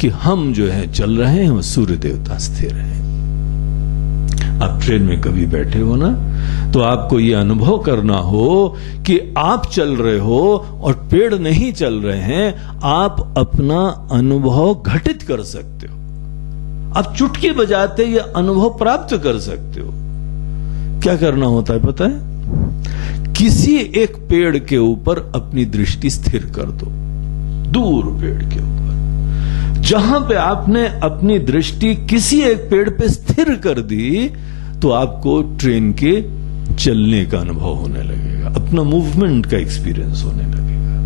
कि हम जो है चल रहे हैं और सूर्य देवता स्थिर है। आप ट्रेन में कभी बैठे हो ना, तो आपको यह अनुभव करना हो कि आप चल रहे हो और पेड़ नहीं चल रहे हैं, आप अपना अनुभव घटित कर सकते हो। आप चुटकी बजाते ये अनुभव प्राप्त कर सकते हो। क्या करना होता है पता है? किसी एक पेड़ के ऊपर अपनी दृष्टि स्थिर कर दो, दूर पेड़ के ऊपर। जहां पे आपने अपनी दृष्टि किसी एक पेड़ पे स्थिर कर दी तो आपको ट्रेन के चलने का अनुभव होने लगेगा, अपना मूवमेंट का एक्सपीरियंस होने लगेगा।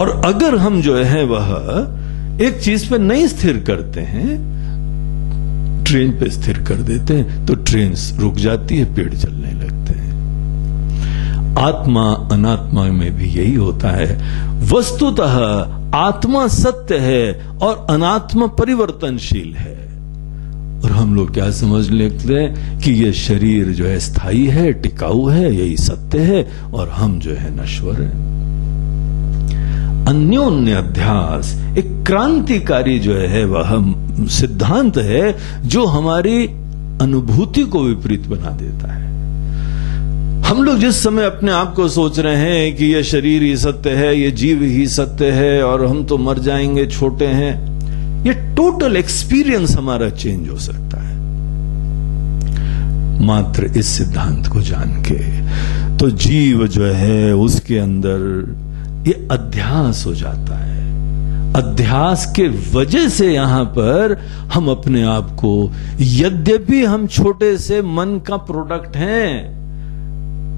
और अगर हम जो है वह एक चीज पे नहीं स्थिर करते हैं, ट्रेन पे स्थिर कर देते हैं, तो ट्रेन रुक जाती है, पेड़ चलने लगते हैं। आत्मा अनात्मा में भी यही होता है। वस्तुतः आत्मा सत्य है और अनात्मा परिवर्तनशील है। और हम लोग क्या समझ लेते हैं कि ये शरीर जो है स्थायी है, टिकाऊ है, यही सत्य है, और हम जो है नश्वर है। अन्योन्य अध्यास एक क्रांतिकारी जो है वह सिद्धांत है जो हमारी अनुभूति को विपरीत बना देता है। हम लोग जिस समय अपने आप को सोच रहे हैं कि यह शरीर ही सत्य है, यह जीव ही सत्य है और हम तो मर जाएंगे, छोटे हैं, ये टोटल एक्सपीरियंस हमारा चेंज हो सकता है मात्र इस सिद्धांत को जान के। तो जीव जो है उसके अंदर ये अध्यास हो जाता है। अध्यास के वजह से यहां पर हम अपने आप को, यद्यपि हम छोटे से मन का प्रोडक्ट हैं,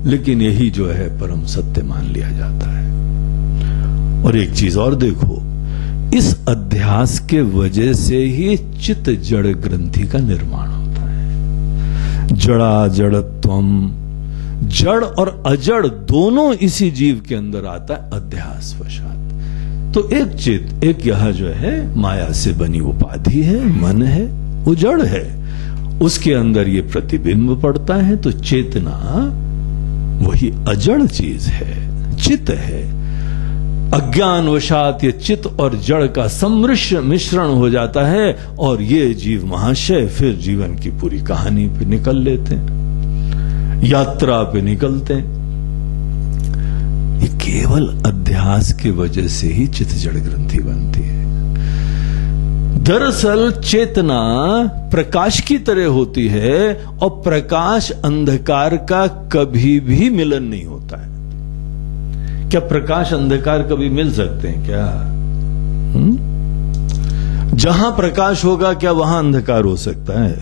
लेकिन यही जो है परम सत्य मान लिया जाता है। और एक चीज और देखो, इस अध्यास के वजह से ही चित्त जड़ ग्रंथि का निर्माण होता है। जड़ा जड़त्वम, जड़ और अजड़ दोनों इसी जीव के अंदर आता है अध्यास वशात। तो एक चित्त, एक यह जो है माया से बनी उपाधि है, मन है, वो जड़ है, उसके अंदर ये प्रतिबिंब पड़ता है। तो चेतना वही अजड़ चीज है, चित्त है। अज्ञान वशात ये चित्त और जड़ का सम्मिश्र मिश्रण हो जाता है और ये जीव महाशय फिर जीवन की पूरी कहानी पे निकल लेते हैं, यात्रा पे निकलते हैं। ये केवल अध्यास की वजह से ही चित्त जड़ ग्रंथि बनती है। दरअसल चेतना प्रकाश की तरह होती है और प्रकाश अंधकार का कभी भी मिलन नहीं होता है। क्या प्रकाश अंधकार कभी मिल सकते हैं क्या? जहां प्रकाश होगा क्या वहां अंधकार हो सकता है?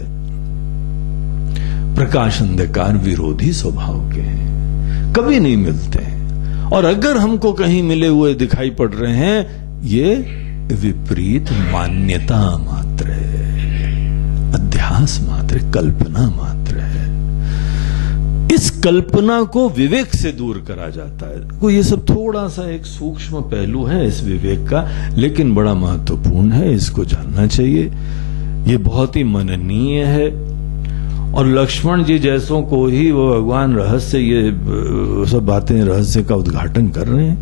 प्रकाश अंधकार विरोधी स्वभाव के हैं, कभी नहीं मिलते हैं। और अगर हमको कहीं मिले हुए दिखाई पड़ रहे हैं, ये विपरीत मान्यता मात्र है, अध्यास मात्र, कल्पना मात्र है। इस कल्पना को विवेक से दूर करा जाता है। को ये सब थोड़ा सा एक सूक्ष्म पहलू है इस विवेक का, लेकिन बड़ा महत्वपूर्ण है, इसको जानना चाहिए। ये बहुत ही मननीय है और लक्ष्मण जी जैसों को ही वो भगवान रहस्य, ये सब बातें रहस्य का उद्घाटन कर रहे हैं।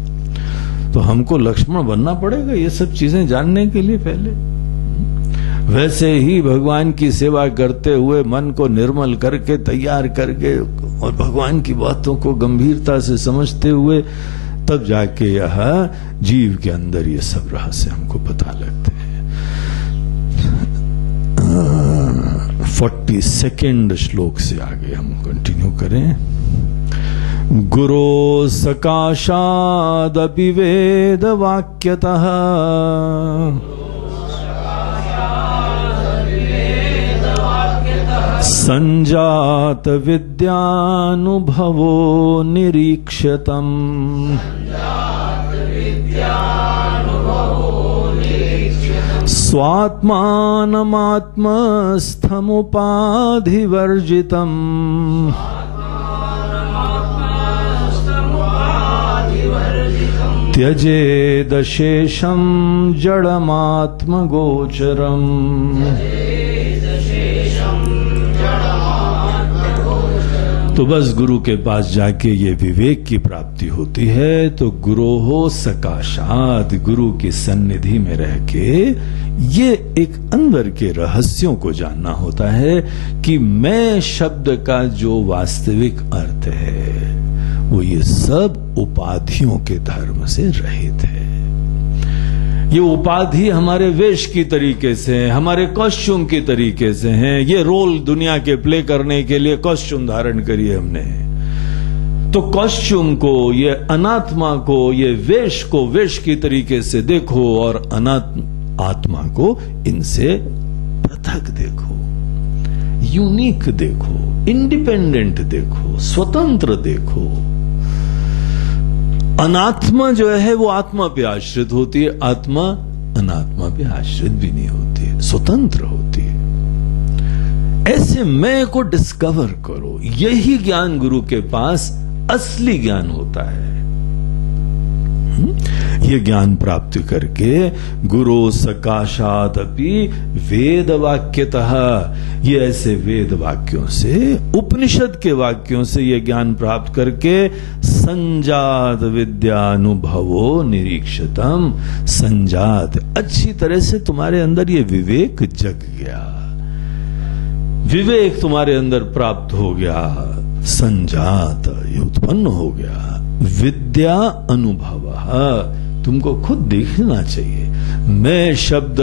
तो हमको लक्ष्मण बनना पड़ेगा ये सब चीजें जानने के लिए पहले। वैसे ही भगवान की सेवा करते हुए मन को निर्मल करके, तैयार करके और भगवान की बातों को गंभीरता से समझते हुए तब जाके यह जीव के अंदर ये सब रहस्य हमको पता लगते हैं। 42 श्लोक से आगे हम कंटिन्यू करें। गुरो सकाशादपि वेद वाक्यतः संजात विद्यानुभवो निरीक्षतम्। स्वात्मानमात्मस्थमुपाधिवर्जितम् त्यजेदशेषं जडमात्मगोचरम्। तो बस गुरु के पास जाके ये विवेक की प्राप्ति होती है। तो गुरोहो सकाशात, गुरु की सन्निधि में रह के ये एक अंदर के रहस्यों को जानना होता है कि मैं शब्द का जो वास्तविक अर्थ है वो ये सब उपाधियों के धर्म से रहित है। ये उपाधि हमारे वेश की तरीके से है, हमारे कॉस्ट्यूम की तरीके से हैं। ये रोल दुनिया के प्ले करने के लिए कॉस्ट्यूम धारण करिए हमने। तो कॉस्ट्यूम को, ये अनात्मा को, ये वेश को वेश की तरीके से देखो और आत्मा को इनसे पृथक देखो, यूनिक देखो, इंडिपेंडेंट देखो, स्वतंत्र देखो। अनात्मा जो है वो आत्मा पे आश्रित होती है, आत्मा अनात्मा पे आश्रित भी नहीं होती है, स्वतंत्र होती है। ऐसे मैं को डिस्कवर करो, यही ज्ञान गुरु के पास असली ज्ञान होता है। ये ज्ञान प्राप्त करके गुरु सकाशात अपि वेद वाक्यतः, ये ऐसे वेद वाक्यों से, उपनिषद के वाक्यों से ये ज्ञान प्राप्त करके संजात विद्यानुभवो निरीक्षतम, संजात अच्छी तरह से तुम्हारे अंदर ये विवेक जग गया, विवेक तुम्हारे अंदर प्राप्त हो गया, संजात ये उत्पन्न हो गया। विद्या अनुभव, तुमको खुद देखना चाहिए मैं शब्द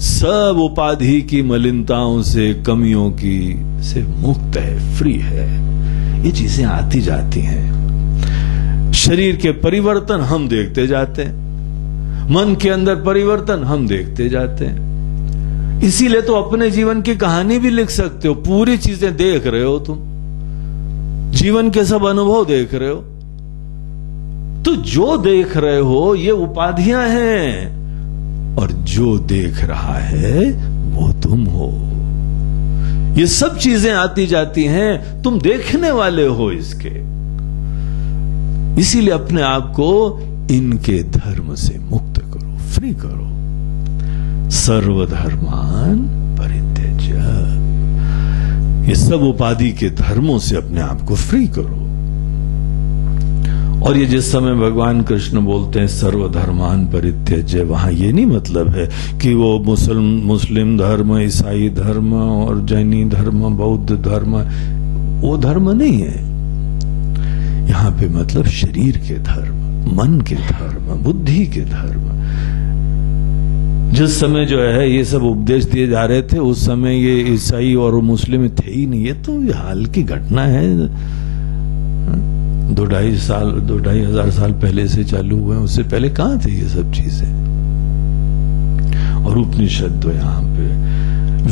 सब उपाधि की मलिनताओं से, कमियों की से मुक्त है, फ्री है। ये चीजें आती जाती हैं। शरीर के परिवर्तन हम देखते जाते हैं, मन के अंदर परिवर्तन हम देखते जाते हैं। इसीलिए तो अपने जीवन की कहानी भी लिख सकते हो, पूरी चीजें देख रहे हो तुम, जीवन के सब अनुभव देख रहे हो। तो जो देख रहे हो ये उपाधियां हैं, और जो देख रहा है वो तुम हो। ये सब चीजें आती जाती हैं, तुम देखने वाले हो इसके। इसीलिए अपने आप को इनके धर्म से मुक्त करो, फ्री करो। सर्वधर्मान परित्यज्य, ये सब उपाधि के धर्मों से अपने आप को फ्री करो। और ये जिस समय भगवान कृष्ण बोलते हैं सर्वधर्मान परित्यज्य, वहां ये नहीं मतलब है कि वो मुस्लिम धर्म, ईसाई धर्म और जैनी धर्म, बौद्ध धर्म, वो धर्म नहीं है। यहां पे मतलब शरीर के धर्म, मन के धर्म, बुद्धि के धर्म। जिस समय जो है ये सब उपदेश दिए जा रहे थे, उस समय ये ईसाई और मुस्लिम थे ही नहीं। ये तो हाल की घटना है, 2-2.5 हजार साल पहले से चालू हुए। उससे पहले कहां थे ये सब चीजें? और उपनिषद तो यहां पे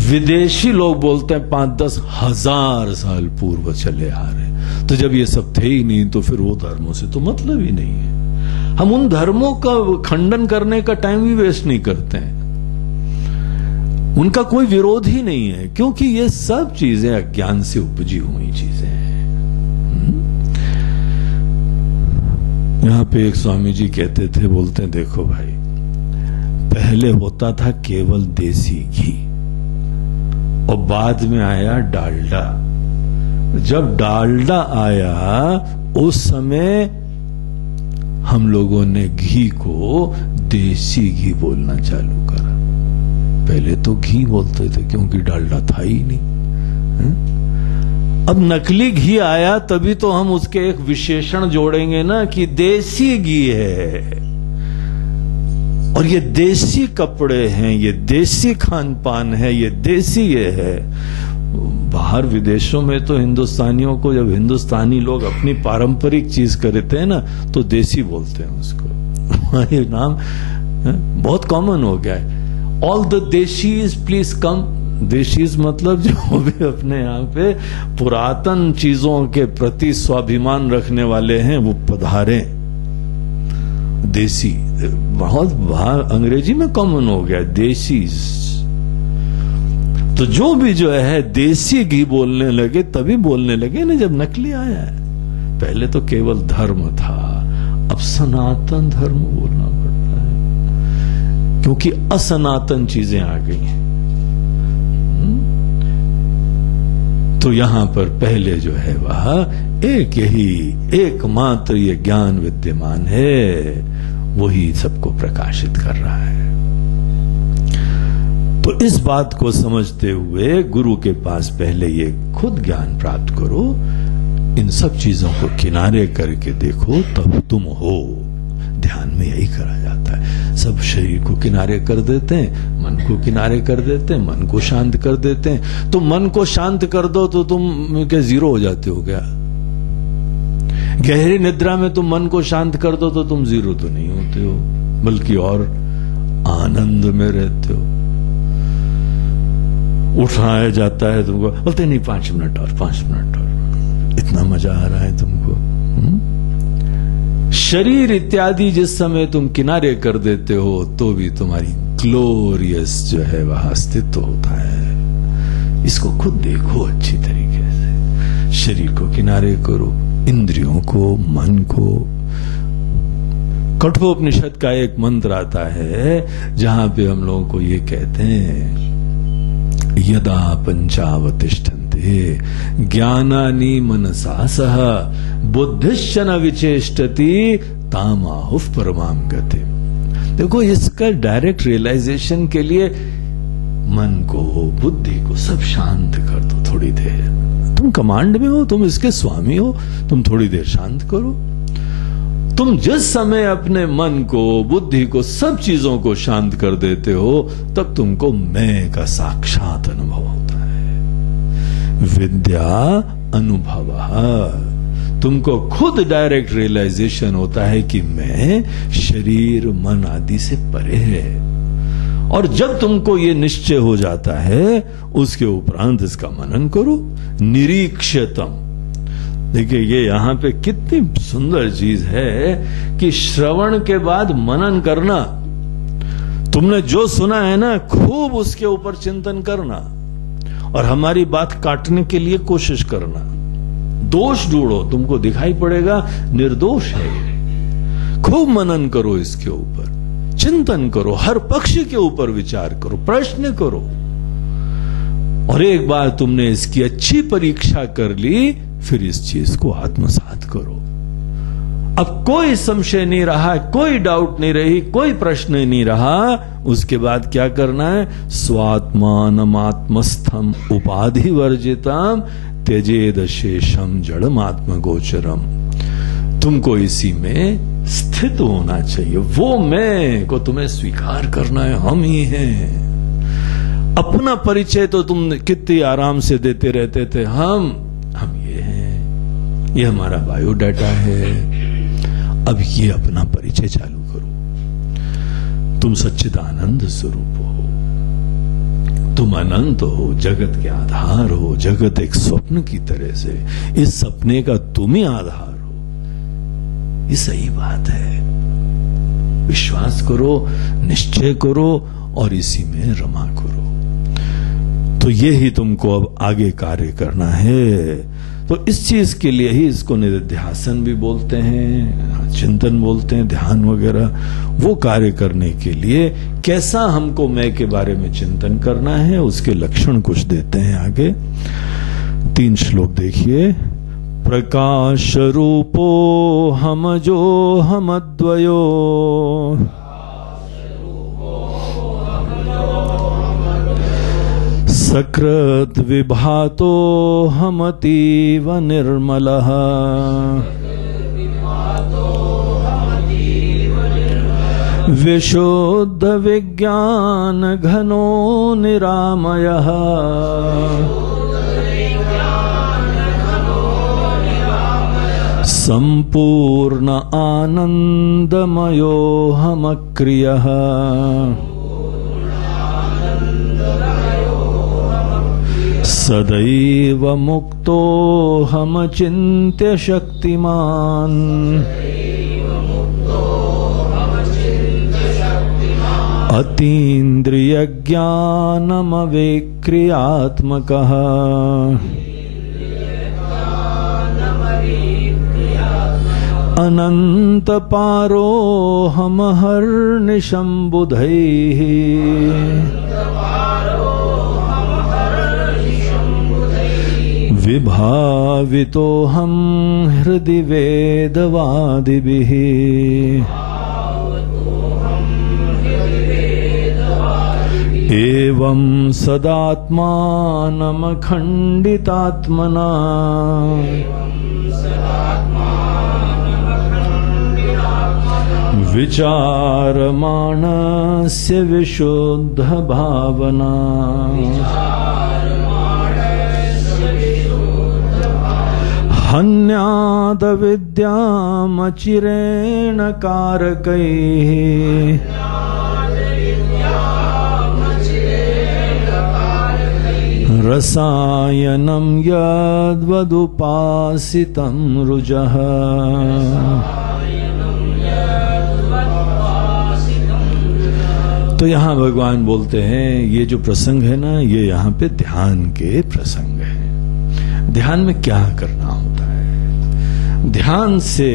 विदेशी लोग बोलते हैं 5-10 हजार साल पूर्व चले आ रहे। तो जब ये सब थे ही नहीं तो फिर वो धर्मों से तो मतलब ही नहीं है। हम उन धर्मों का खंडन करने का टाइम भी वेस्ट नहीं करते हैं, उनका कोई विरोध ही नहीं है, क्योंकि ये सब चीजें अज्ञान से उपजी हुई चीजें हैं। यहां पे एक स्वामी जी कहते थे, बोलते हैं देखो भाई, पहले होता था केवल देसी घी और बाद में आया डालडा। जब डालडा आया उस समय हम लोगों ने घी को देसी घी बोलना चालू करा। पहले तो घी बोलते थे क्योंकि डालडा था ही नहीं। अब नकली घी आया तभी तो हम उसके एक विशेषण जोड़ेंगे ना कि देसी घी है, और ये देसी कपड़े हैं, ये देसी खान पान है, ये देसी ये है। बाहर विदेशों में तो हिंदुस्तानियों को, जब हिंदुस्तानी लोग अपनी पारंपरिक चीज करते हैं ना तो देसी बोलते हैं उसको। ये नाम बहुत कॉमन हो गया है। All the desis please come. Desis मतलब जो भी अपने यहाँ पे पुरातन चीजों के प्रति स्वाभिमान रखने वाले हैं वो पधारे। देसी बहुत बाहर अंग्रेजी में कॉमन हो गया देशीज। तो जो भी जो है देसी घी बोलने लगे, तभी बोलने लगे ना जब नकली आया है। पहले तो केवल धर्म था, अब सनातन धर्म बोलना पड़ता है क्योंकि असनातन चीजें आ गई हैं। तो यहां पर पहले जो है वह एकमात्र ये ज्ञान विद्यमान है, वही सबको प्रकाशित कर रहा है। तो इस बात को समझते हुए गुरु के पास पहले ये खुद ज्ञान प्राप्त करो, इन सब चीजों को किनारे करके देखो, तब तुम हो। ध्यान में यही करा जाता है। सब शरीर को किनारे कर देते हैं, मन को किनारे कर देते हैं, मन को शांत कर देते हैं। तो मन को शांत कर दो तो तुम क्या जीरो हो जाते हो क्या? गहरी निद्रा में तुम मन को शांत कर दो तो तुम जीरो तो नहीं होते हो, बल्कि और आनंद में रहते हो। उठाया जाता है तुमको, बोलते नहीं 5 मिनट और 5 मिनट और, इतना मजा आ रहा है तुमको। शरीर इत्यादि जिस समय तुम किनारे कर देते हो तो भी तुम्हारी ग्लोरियस जो है वह अस्तित्व होता है। इसको खुद देखो अच्छी तरीके से। शरीर को किनारे करो, इंद्रियों को, मन को। कठोपनिषद का एक मंत्र आता है जहां पे हम लोगों को ये कहते हैं, यदा पंचावतिष्ठन्ते ज्ञानानि मनसा सह बुद्धिश्च न विचेष्टति तामाहुः परमां गतिम्। देखो, इसका डायरेक्ट रियलाइजेशन के लिए मन को, बुद्धि को सब शांत कर दो थोड़ी देर। तुम कमांड में हो, तुम इसके स्वामी हो, तुम थोड़ी देर शांत करो। तुम जिस समय अपने मन को, बुद्धि को, सब चीजों को शांत कर देते हो, तब तुमको मैं का साक्षात अनुभव होता है। विद्या अनुभव, तुमको खुद डायरेक्ट रियलाइजेशन होता है कि मैं शरीर, मन आदि से परे है। और जब तुमको ये निश्चय हो जाता है, उसके उपरांत इसका मनन करो। निरीक्षतम, देखिए ये यहां पे कितनी सुंदर चीज है कि श्रवण के बाद मनन करना। तुमने जो सुना है ना, खूब उसके ऊपर चिंतन करना और हमारी बात काटने के लिए कोशिश करना। दोष ढूंढो, तुमको दिखाई पड़ेगा निर्दोष है। खूब मनन करो, इसके ऊपर चिंतन करो, हर पक्ष के ऊपर विचार करो, प्रश्न करो। और एक बार तुमने इसकी अच्छी परीक्षा कर ली, फिर इस चीज को आत्मसात करो। अब कोई संशय नहीं रहा, कोई डाउट नहीं रही, कोई प्रश्न नहीं रहा। उसके बाद क्या करना है? स्वात्मानमात्मस्थम उपाधि वर्जितम त्यजेद शेषम जड़मात्म गोचरम। तुमको इसी में स्थित होना चाहिए। वो मैं को तुम्हें स्वीकार करना है, हम ही हैं। अपना परिचय तो तुम कितनी आराम से देते रहते थे, हम ये हैं, ये हमारा बायोडाटा है। अब ये अपना परिचय चालू करो। तुम सच्चिदानंद स्वरूप हो, तुम अनंत हो, जगत के आधार हो। जगत एक स्वप्न की तरह से, इस सपने का तुम ही आधार हो। ये सही बात है। विश्वास करो, निश्चय करो और इसी में रमा करो। तो ये ही तुमको अब आगे कार्य करना है। तो इस चीज के लिए ही इसको निधिध्यासन भी बोलते हैं, चिंतन बोलते हैं, ध्यान वगैरह। वो कार्य करने के लिए कैसा हमको मैं के बारे में चिंतन करना है, उसके लक्षण कुछ देते हैं आगे। 3 श्लोक देखिए। प्रकाश रूपो हम जो हम द्वयो सकृत विभातो हमतीव निर्मलः विशुद्ध विज्ञान घनो निरामयः संपूर्ण आनंदमयो हमक्रियः सदैव मुक्तो हम चिन्त्य शक्तिमान अतीन्द्रिय ज्ञानमवेक्रियात्मकः अनंत पारो हम हर्निशं बुधैः विभावितो हम हृदि वेदवादिभिः एवं सदात्मानमखण्डितात्मना विचारमाणस्य विशुद्ध भावना हन्याद विद्यामचिरेण कारकैः रसायनं यद्वदुपासितं रुजः तो यहां भगवान बोलते हैं ये जो प्रसंग है ना, ये यहां पे ध्यान के प्रसंग है। ध्यान में क्या करना होता है? ध्यान से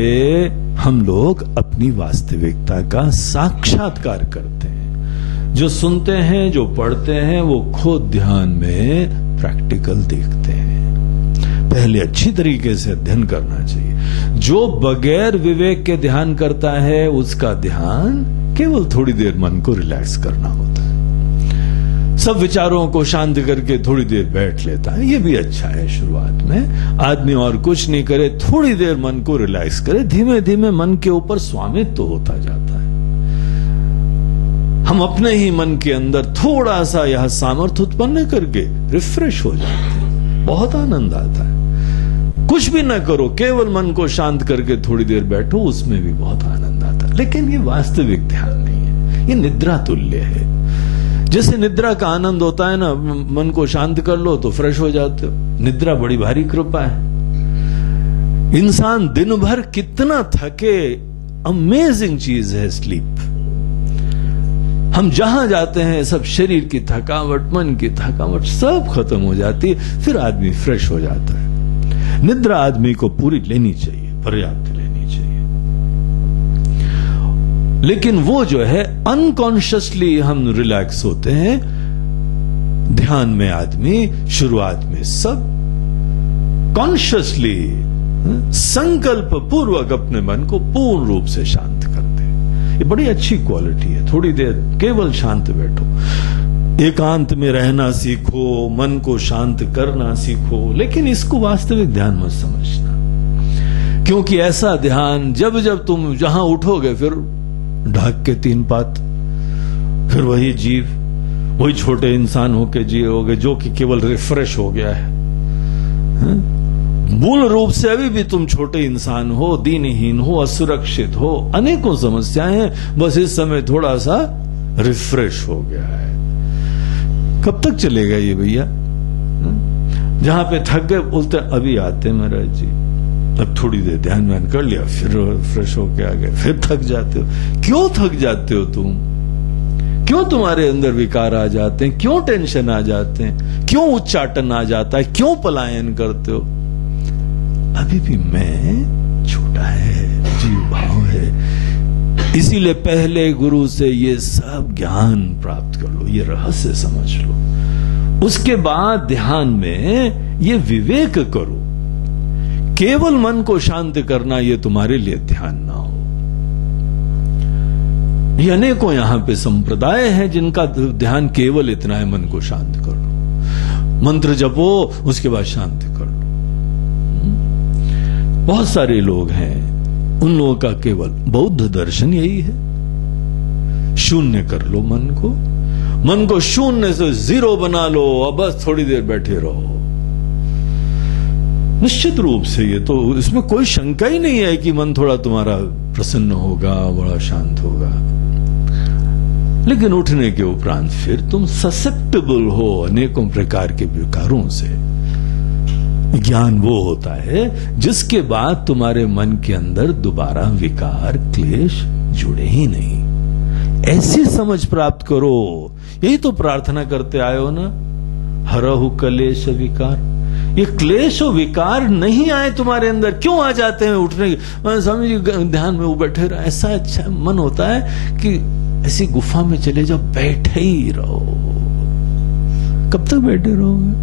हम लोग अपनी वास्तविकता का साक्षात्कार करते हैं। जो सुनते हैं, जो पढ़ते हैं, वो खुद ध्यान में प्रैक्टिकल देखते हैं। पहले अच्छी तरीके से अध्ययन करना चाहिए। जो बगैर विवेक के ध्यान करता है, उसका ध्यान केवल थोड़ी देर मन को रिलैक्स करना होता है। सब विचारों को शांत करके थोड़ी देर बैठ लेता है, ये भी अच्छा है। शुरुआत में आदमी और कुछ नहीं करे, थोड़ी देर मन को रिलैक्स करे, धीमे धीमे मन के ऊपर स्वामित्व तो होता जाता है। हम अपने ही मन के अंदर थोड़ा सा यह सामर्थ्य उत्पन्न करके रिफ्रेश हो जाते हैं, बहुत आनंद आता है। कुछ भी ना करो, केवल मन को शांत करके थोड़ी देर बैठो, उसमें भी बहुत आनंद आता है। लेकिन ये वास्तविक ध्यान नहीं है, ये निद्रा तुल्य है। जैसे निद्रा का आनंद होता है ना, मन को शांत कर लो तो फ्रेश हो जाते हो। निद्रा बड़ी भारी कृपा है। इंसान दिन भर कितना थके, अमेजिंग चीज है स्लीप। हम जहां जाते हैं सब शरीर की थकावट, मन की थकावट सब खत्म हो जाती है, फिर आदमी फ्रेश हो जाता है। निद्रा आदमी को पूरी लेनी चाहिए, पर्याप्त लेनी चाहिए। लेकिन वो जो है अनकॉन्शियसली हम रिलैक्स होते हैं। ध्यान में आदमी शुरुआत में सब कॉन्शियसली संकल्प पूर्वक अपने मन को पूर्ण रूप से शांत करते हैं। ये बड़ी अच्छी क्वालिटी है। थोड़ी देर केवल शांत बैठो, एकांत में रहना सीखो, मन को शांत करना सीखो, लेकिन इसको वास्तविक ध्यान मत समझना, क्योंकि ऐसा ध्यान जब जब तुम जहां उठोगे फिर ढाक के 3 पात, फिर वही जीव, वही छोटे इंसान होके जियोगे जो कि केवल रिफ्रेश हो गया है। मूल रूप से अभी भी तुम छोटे इंसान हो, दीनहीन हो, असुरक्षित हो, अनेकों समस्याएं हैं, बस इस समय थोड़ा सा रिफ्रेश हो गया है। कब तक चलेगा ये भैया? जहां पे थक गए बोलते अभी आते महाराज जी, अब थोड़ी देर ध्यान व्यान कर लिया, फिर फ्रेश होके आ गए, फिर थक जाते हो। क्यों थक जाते हो तुम? क्यों तुम्हारे अंदर विकार आ जाते हैं? क्यों टेंशन आ जाते हैं? क्यों उच्चाटन आ जाता है? क्यों पलायन करते हो? अभी भी मैं छोटा है, जीव भाव है। इसीलिए पहले गुरु से ये सब ज्ञान प्राप्त कर लो, ये रहस्य समझ लो। उसके बाद ध्यान में ये विवेक करो। केवल मन को शांत करना ये तुम्हारे लिए ध्यान ना हो। ये अनेकों यहां पे संप्रदाय हैं जिनका ध्यान केवल इतना है, मन को शांत कर लो, मंत्र जपो, उसके बाद शांत कर लो। बहुत सारे लोग हैं, उन लोगों का केवल बौद्ध दर्शन यही है, शून्य कर लो मन को शून्य से 0 बना लो और बस थोड़ी देर बैठे रहो। निश्चित रूप से ये तो इसमें कोई शंका ही नहीं है कि मन थोड़ा तुम्हारा प्रसन्न होगा, बड़ा शांत होगा। लेकिन उठने के उपरांत फिर तुम ससेप्टेबल हो अनेकों प्रकार के विकारों से। ज्ञान वो होता है जिसके बाद तुम्हारे मन के अंदर दोबारा विकार क्लेश जुड़े ही नहीं। ऐसी समझ प्राप्त करो। यही तो प्रार्थना करते आए हो ना, हरहु कलेश विकार। ये क्लेश और विकार नहीं आए तुम्हारे अंदर, क्यों आ जाते हैं उठने के? स्वामी जी ध्यान में वो बैठे रहो, ऐसा अच्छा मन होता है कि ऐसी गुफा में चले जाओ, बैठे ही रहो। कब तक बैठे रहोगे?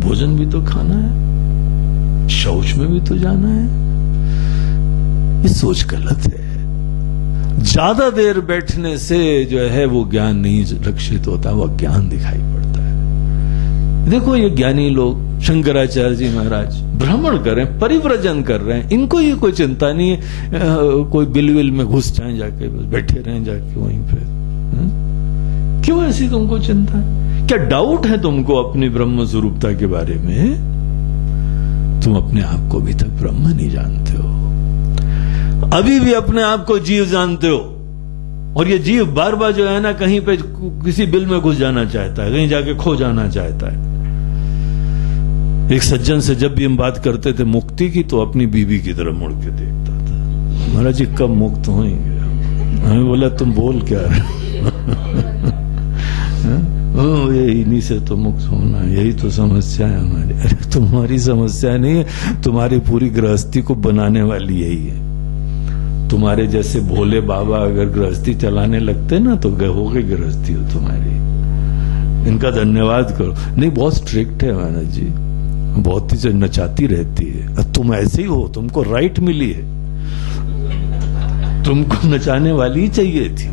भोजन भी तो खाना है, शौच में भी तो जाना है। ये सोच गलत है। ज्यादा देर बैठने से जो है वो ज्ञान नहीं रक्षित होता, वो ज्ञान दिखाई पड़ता है। देखो ये ज्ञानी लोग, शंकराचार्य जी महाराज भ्रमण कर रहे हैं, परिव्रजन कर रहे हैं, इनको ये कोई चिंता नहीं है कोई बिल में घुस जाए जाके, बस बैठे रहें जाके वहीं पे। क्यों ऐसी तुमको चिंता है? क्या डाउट है तुमको अपनी ब्रह्म स्वरूपता के बारे में? तुम अपने आप को अभी तक ब्रह्म नहीं जानते हो, अभी भी अपने आप को जीव जानते हो। और ये जीव बार बार जो है ना कहीं पे किसी बिल में घुस जाना चाहता है, कहीं जाके खो जाना चाहता है। एक सज्जन से जब भी हम बात करते थे मुक्ति की, तो अपनी बीवी की तरफ मुड़ के देखता था, महाराज जी कब मुक्त होंगे? हमें बोला तुम बोल क्या रहे? ये इन्हीं से तो मुक्त होना, यही तो समस्या है हमारी। अरे तुम्हारी समस्या नहीं है, तुम्हारी पूरी गृहस्थी को बनाने वाली यही है। तुम्हारे जैसे भोले बाबा अगर गृहस्थी चलाने लगते ना तो हो गई गृहस्थी हो तुम्हारी। इनका धन्यवाद करो। नहीं बहुत स्ट्रिक्ट है महाराज जी, बहुत ही नचाती रहती है। तुम ऐसे ही हो, तुमको राइट मिली है, तुमको नचाने वाली ही चाहिए थी।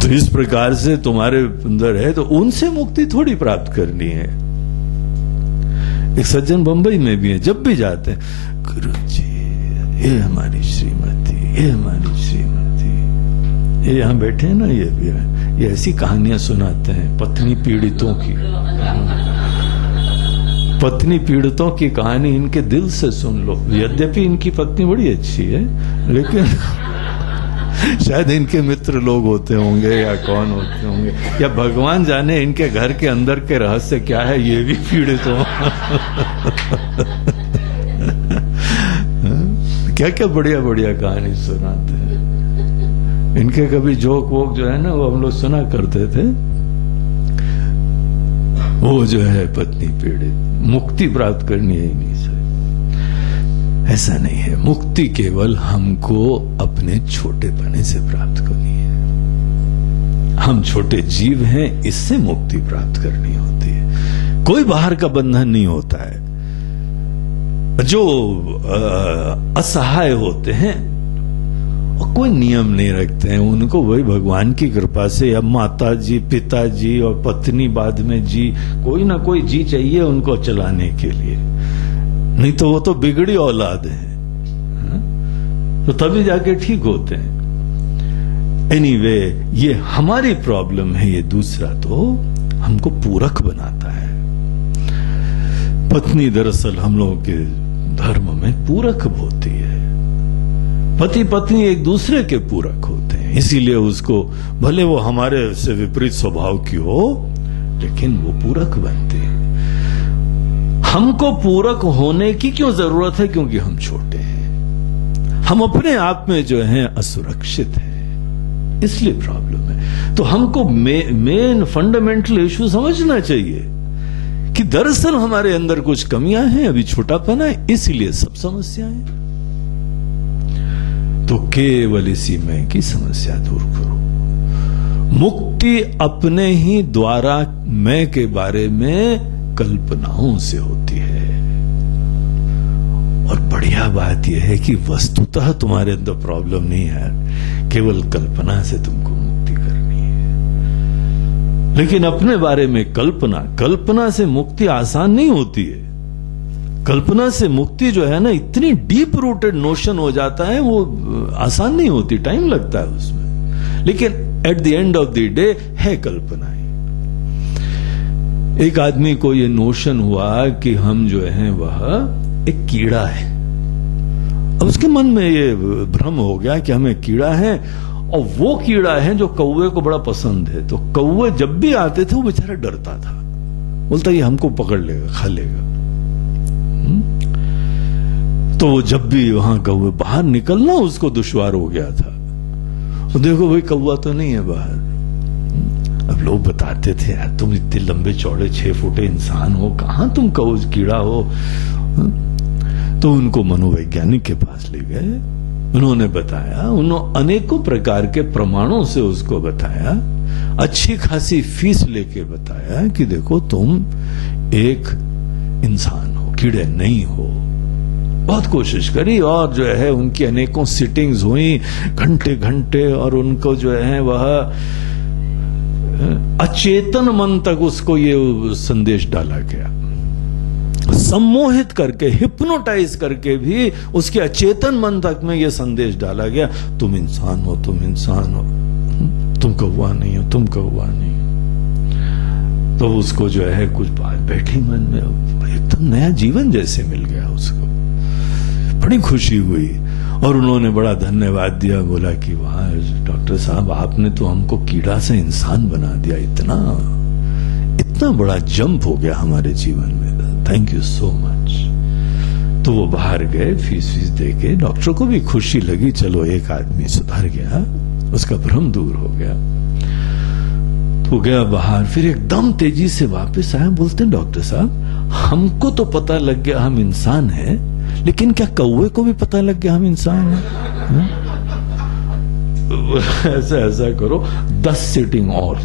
तो इस प्रकार से तुम्हारे अंदर है तो उनसे मुक्ति थोड़ी प्राप्त करनी है। एक सज्जन बंबई में भी है, जब भी जाते हैं गुरु जी ये हमारी श्रीमती, ये हमारी श्रीमती, ये यहां बैठे हैं ना, ये भी है, ये ऐसी कहानियां सुनाते हैं पत्नी पीड़ितों की। पत्नी पीड़ितों की कहानी इनके दिल से सुन लो। यद्यपि इनकी पत्नी बड़ी अच्छी है, लेकिन शायद इनके मित्र लोग होते होंगे या कौन होते होंगे, या भगवान जाने इनके घर के अंदर के रहस्य क्या है, ये भी पीड़ित हो। क्या क्या बढ़िया बढ़िया कहानी सुनाते हैं। इनके कभी जोक वोक जो है ना वो हम लोग सुना करते थे। वो जो है पत्नी पीड़ित, मुक्ति प्राप्त करनी है नहीं सर, ऐसा नहीं है। मुक्ति केवल हमको अपने छोटेपने से प्राप्त करनी है। हम छोटे जीव हैं, इससे मुक्ति प्राप्त करनी होती है। कोई बाहर का बंधन नहीं होता है। जो असहाय होते हैं और कोई नियम नहीं रखते हैं, उनको वही भगवान की कृपा से अब माता जी, पिताजी और पत्नी, बाद में जी, कोई ना कोई जी चाहिए उनको चलाने के लिए, नहीं तो वो तो बिगड़ी औलाद है। तो तभी जाके ठीक होते हैं। एनीवे, ये हमारी प्रॉब्लम है। ये दूसरा तो हमको पूरक बनाता है। पत्नी दरअसल हम लोगों के धर्म में पूरक होती है। पति पत्नी एक दूसरे के पूरक होते हैं, इसीलिए उसको भले वो हमारे से विपरीत स्वभाव की हो, लेकिन वो पूरक बनते हैं। हमको पूरक होने की क्यों जरूरत है? क्योंकि हम छोटे हैं, हम अपने आप में जो है असुरक्षित हैं, इसलिए प्रॉब्लम है। तो हमको मेन फंडामेंटल इश्यू समझना चाहिए कि दरअसल हमारे अंदर कुछ कमियां हैं, अभी छोटापन है, इसलिए सब समस्याएं। तो केवल इसी मैं की समस्या दूर करो। मुक्ति अपने ही द्वारा मैं के बारे में कल्पनाओं से होती है। और बढ़िया बात यह है कि वस्तुतः तुम्हारे अंदर प्रॉब्लम नहीं है, केवल कल्पना से तुमको मुक्ति करनी है। लेकिन अपने बारे में कल्पना से मुक्ति आसान नहीं होती है। कल्पना से मुक्ति जो है ना, इतनी डीप रूटेड नोशन हो जाता है, वो आसान नहीं होती, टाइम लगता है उसमें। लेकिन at the end of the day है कल्पना ही। एक आदमी को ये नोशन हुआ कि हम जो हैं वह एक कीड़ा है। अब उसके मन में ये भ्रम हो गया कि हम एक कीड़ा है, और वो कीड़ा है जो कौवे को बड़ा पसंद है। तो कौवे जब भी आते थे वो बेचारा डरता था, बोलता ये हमको पकड़ लेगा, खा लेगा। तो वो जब भी वहां कौवे बाहर निकलना उसको दुश्वार हो गया था। तो देखो भाई कौवा तो नहीं है बाहर। अब लोग बताते थे यार तुम इतने लंबे चौड़े 6 फुटे इंसान हो, कहां तुम कीड़ा हो। तो उनको मनोवैज्ञानिक के पास ले गए, उन्होंने बताया, उन्होंने अनेकों प्रकार के प्रमाणों से उसको बताया, अच्छी खासी फीस लेके बताया कि देखो तुम एक इंसान हो, कीड़े नहीं हो। बहुत कोशिश करी और जो है उनकी अनेकों सिटिंग्स हुई, घंटे घंटे, और उनको जो है वह अचेतन मन तक उसको ये संदेश डाला गया, सम्मोहित करके, हिप्नोटाइज करके भी उसके अचेतन मन तक में ये संदेश डाला गया, तुम इंसान हो, तुम इंसान हो, तुम कौवा नहीं हो, तुम कौवा नहीं हो। तो उसको जो है कुछ बात बैठी मन में, एकदम नया जीवन जैसे मिल गया उसको, बड़ी खुशी हुई। और उन्होंने बड़ा धन्यवाद दिया, बोला कि वाह डॉक्टर साहब, आपने तो हमको कीड़ा से इंसान बना दिया, इतना बड़ा जंप हो गया हमारे जीवन में, थैंक यू सो मच। तो वो बाहर गए, फीस देके, डॉक्टर को भी खुशी लगी, चलो एक आदमी सुधर गया, उसका भ्रम दूर हो गया। तो गया बाहर, फिर एकदम तेजी से वापस आया, बोलते हैं डॉक्टर साहब हमको तो पता लग गया हम इंसान हैं, लेकिन क्या कौवे को भी पता लग गया हम इंसान हैं? ऐसा करो 10 सीटिंग और।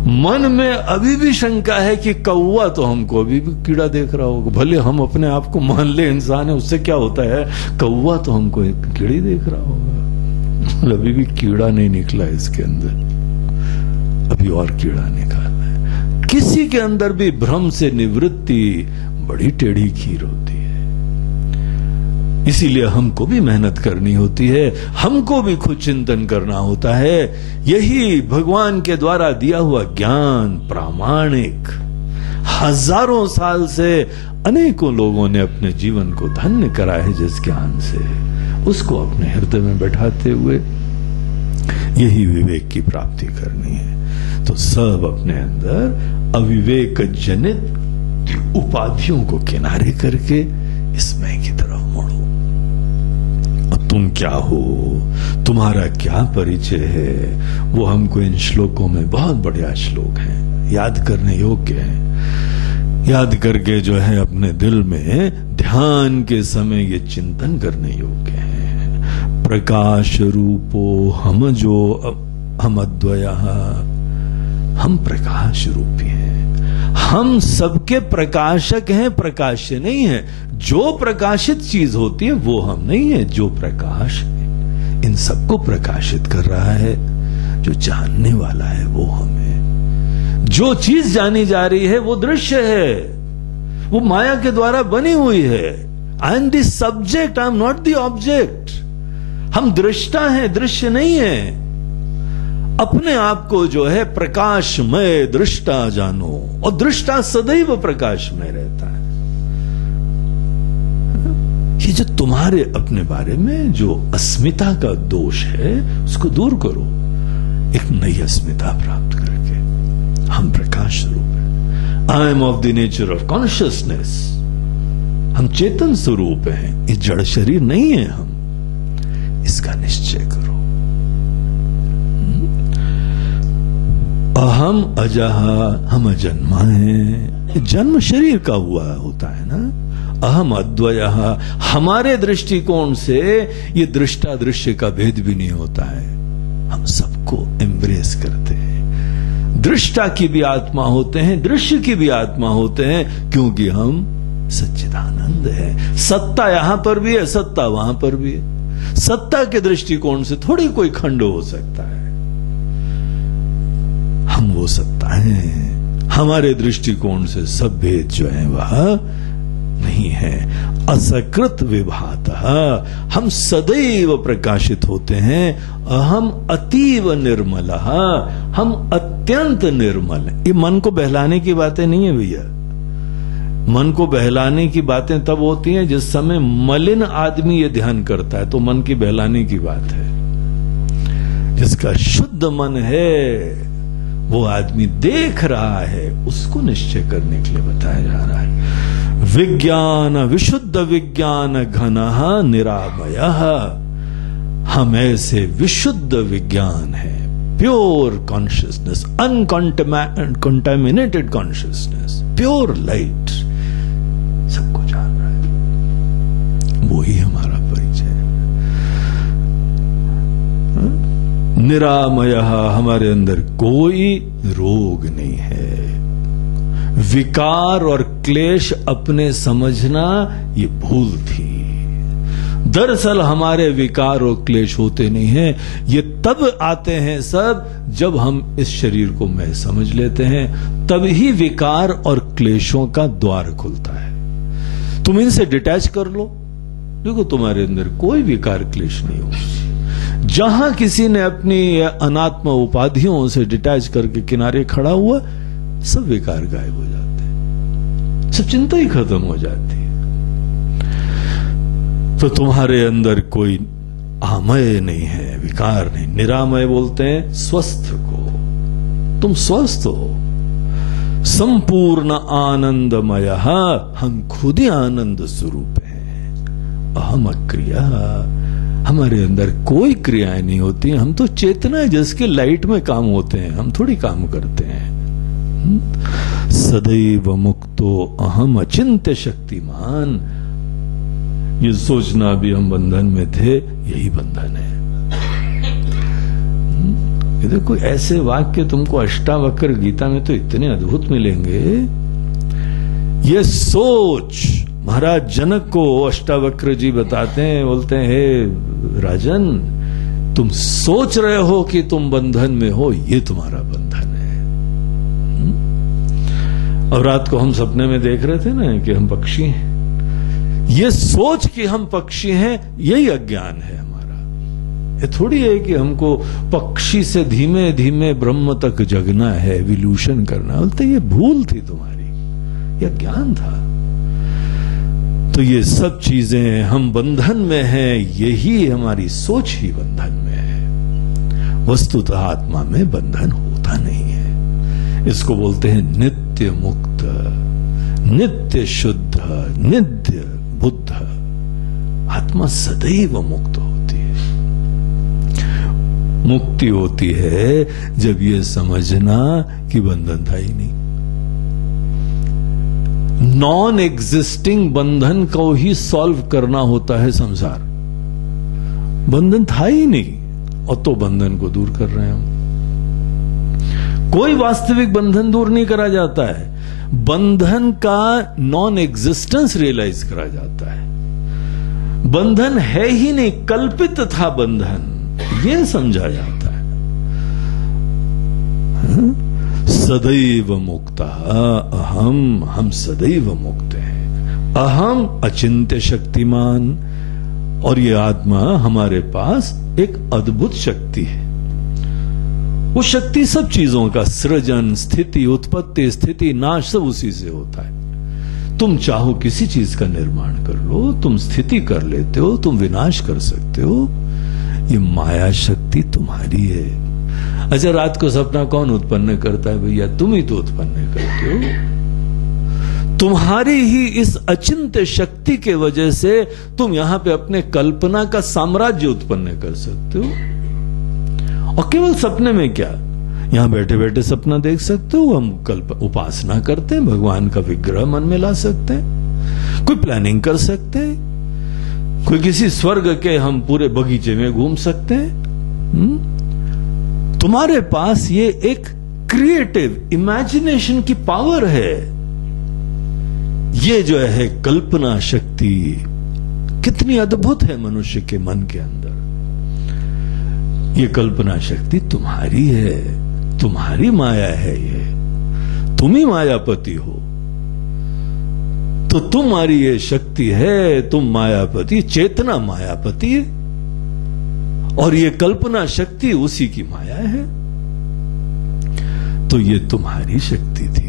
मन में अभी भी शंका है कि कौवा तो हमको अभी भी कीड़ा देख रहा होगा, भले हम अपने आप को मान ले इंसान है, उससे क्या होता है, कौवा तो हमको एक कीड़ी देख रहा होगा। अभी भी कीड़ा नहीं निकला इसके अंदर, अभी और कीड़ा निकालना है। किसी के अंदर भी भ्रम से निवृत्ति बड़ी टेढ़ी खीर होती है। इसीलिए हमको भी मेहनत करनी होती है, हमको भी खुद चिंतन करना होता है। यही भगवान के द्वारा दिया हुआ ज्ञान प्रामाणिक, हजारों साल से अनेकों लोगों ने अपने जीवन को धन्य करा है जिस ज्ञान से, उसको अपने हृदय में बैठाते हुए यही विवेक की प्राप्ति करनी है। तो सब अपने अंदर अविवेक जनित उपाधियों को किनारे करके इस मैं की तरफ मुड़ो, तुम क्या हो, तुम्हारा क्या परिचय है, वो हमको इन श्लोकों में, बहुत बढ़िया श्लोक हैं, याद करने योग्य हैं। याद करके जो है अपने दिल में ध्यान के समय ये चिंतन करने योग्य है। प्रकाश रूपो हम जो हम अद्वयः, हम प्रकाश रूपी हैं, हम सबके प्रकाशक हैं, प्रकाश्य नहीं है। जो प्रकाशित चीज होती है वो हम नहीं है, जो प्रकाश है इन सबको प्रकाशित कर रहा है, जो जानने वाला है वो हम है। जो चीज जानी जा रही है वो दृश्य है, वो माया के द्वारा बनी हुई है। I am the subject, I am not the object. हम दृष्टा हैं, दृश्य नहीं है। अपने आप को जो है प्रकाशमय दृष्टा जानो, और दृष्टा सदैव प्रकाशमय रहता है। ये जो तुम्हारे अपने बारे में जो अस्मिता का दोष है उसको दूर करो, एक नई अस्मिता प्राप्त करके। हम प्रकाश स्वरूप हैं। I am of the nature of consciousness, हम चेतन स्वरूप हैं, ये जड़ शरीर नहीं है हम, इसका निश्चय करो। अहम अजः, हम अजन्मा हैं, जन्म शरीर का हुआ होता है ना। अहम अद्वयः, हमारे दृष्टिकोण से ये दृष्टा दृश्य का भेद भी नहीं होता है। हम सबको एम्ब्रेस करते हैं, दृष्टा की भी आत्मा होते हैं, दृश्य की भी आत्मा होते हैं, क्योंकि हम सच्चिदानंद है। सत्ता यहां पर भी है, सत्ता वहां पर भी है। सत्ता के दृष्टिकोण से थोड़ी कोई खंड हो सकता है। हम वो सत्ता हैं, हमारे दृष्टिकोण से सब भेद जो है वह नहीं है। असकृत विभातः, हम सदैव प्रकाशित होते हैं। अहम अतीव निर्मलः, हम अत्यंत निर्मल। ये मन को बहलाने की बातें नहीं है भैया। मन को बहलाने की बातें तब होती हैं जिस समय मलिन आदमी ये ध्यान करता है, तो मन की बहलाने की बात है। जिसका शुद्ध मन है वो आदमी देख रहा है, उसको निश्चय करने के लिए बताया जा रहा है। विज्ञान विशुद्ध विज्ञान घनः निरामयः, हम ऐसे विशुद्ध विज्ञान है, pure consciousness, uncontaminated consciousness, pure light, सबको जान रहा है, वो ही हमारा परिचय है। निरामयः, हमारे अंदर कोई रोग नहीं है। विकार और क्लेश अपने समझना ये भूल थी। दरअसल हमारे विकार और क्लेश होते नहीं हैं, ये तब आते हैं सब जब हम इस शरीर को मैं समझ लेते हैं, तभी विकार और क्लेशों का द्वार खुलता है। तुम इनसे डिटैच कर लो, देखो तुम्हारे अंदर कोई विकार क्लेश नहीं होगा। जहां किसी ने अपनी अनात्म उपाधियों से डिटैच करके किनारे खड़ा हुआ, सब विकार गायब हो जाते हैं, सब चिंता ही खत्म हो जाती है। तो तुम्हारे अंदर कोई आमय नहीं है, विकार नहीं। निरामय बोलते हैं स्वस्थ को, तुम स्वस्थ हो, संपूर्ण आनंदमय, हम खुद ही आनंद स्वरूप हैं। अहम अक्रिया, हमारे अंदर कोई क्रियाएं नहीं होती, हम तो चेतना है जिसके लाइट में काम होते हैं, हम थोड़ी काम करते हैं। सदैव मुक्तो अहम अचिंत्य शक्तिमान, ये सोचना भी हम बंधन में थे, यही बंधन है। ये देखो ऐसे वाक्य तुमको अष्टावक्र गीता में तो इतने अद्भुत मिलेंगे। ये सोच महाराज जनक को अष्टावक्र जी बताते हैं, बोलते हैं हे राजन, तुम सोच रहे हो कि तुम बंधन में हो, ये तुम्हारा बंधन है। और रात को हम सपने में देख रहे थे ना कि हम पक्षी हैं। ये सोच कि हम पक्षी हैं, यही अज्ञान है हमारा। ये थोड़ी है कि हमको पक्षी से धीमे धीमे ब्रह्म तक जगना है, एवोल्यूशन करना। बोलते ये भूल थी तुम्हारी, ये अज्ञान था। तो ये सब चीजें हम बंधन में हैं, यही हमारी सोच ही बंधन में है। वस्तुतः आत्मा में बंधन होता नहीं है। इसको बोलते हैं नित्य मुक्त, नित्य शुद्ध, नित्य बुद्ध। आत्मा सदैव मुक्त होती है। मुक्ति होती है जब ये समझना कि बंधन था ही नहीं। नॉन एग्जिस्टिंग बंधन को ही सॉल्व करना होता है संसार। बंधन था ही नहीं और तो बंधन को दूर कर रहे हैं हम। कोई वास्तविक बंधन दूर नहीं करा जाता है, बंधन का नॉन एग्जिस्टेंस रियलाइज करा जाता है। बंधन है ही नहीं, कल्पित था बंधन, यह समझा जाता है। सदैव मुक्त अहम, हम सदैव मुक्त हैं। अहम अचिंत्य शक्तिमान, और ये आत्मा हमारे पास एक अद्भुत शक्ति है। वो शक्ति सब चीजों का सृजन, स्थिति, उत्पत्ति, स्थिति, नाश सब उसी से होता है। तुम चाहो किसी चीज का निर्माण कर लो, तुम स्थिति कर लेते हो, तुम विनाश कर सकते हो। ये माया शक्ति तुम्हारी है। अच्छा, रात को सपना कौन उत्पन्न करता है भैया? तुम ही तो उत्पन्न करते हो। तुम्हारी ही इस अचिंत्य शक्ति के वजह से तुम यहां पे अपने कल्पना का साम्राज्य उत्पन्न कर सकते हो। और केवल सपने में क्या, यहां बैठे बैठे सपना देख सकते हो। हम उपासना करते हैं, भगवान का विग्रह मन में ला सकते हैं, कोई प्लानिंग कर सकते हैं, कोई किसी स्वर्ग के हम पूरे बगीचे में घूम सकते हैं। तुम्हारे पास ये एक क्रिएटिव इमेजिनेशन की पावर है। ये जो है कल्पना शक्ति कितनी अद्भुत है मनुष्य के मन के अंदर। ये कल्पना शक्ति तुम्हारी है, तुम्हारी माया है। ये तुम ही मायापति हो, तो तुम्हारी ये शक्ति है, तुम मायापति, चेतना मायापति है, और ये कल्पना शक्ति उसी की माया है। तो ये तुम्हारी शक्ति थी।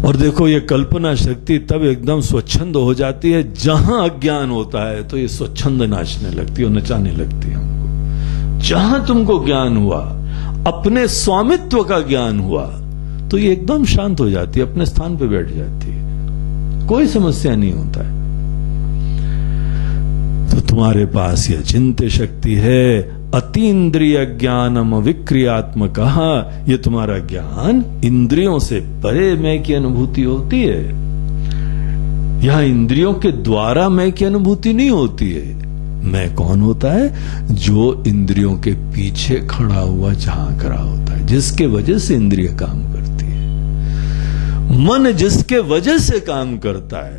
और देखो, ये कल्पना शक्ति तब एकदम स्वच्छंद हो जाती है जहां अज्ञान होता है, तो ये स्वच्छंद नाचने लगती है और नचाने लगती है हमको। जहां तुमको ज्ञान हुआ, अपने स्वामित्व का ज्ञान हुआ, तो ये एकदम शांत हो जाती है, अपने स्थान पे बैठ जाती है, कोई समस्या नहीं होता है। तो तुम्हारे पास ये चिंत्य शक्ति है। अतीन्द्रिय ज्ञानम विक्रियात्मक, ये तुम्हारा ज्ञान इंद्रियों से परे मैं की अनुभूति होती है। यहां इंद्रियों के द्वारा मैं की अनुभूति नहीं होती है। मैं कौन होता है? जो इंद्रियों के पीछे खड़ा हुआ झांक रहा होता है, जिसके वजह से इंद्रिय काम करती है। मन जिसके वजह से काम करता है।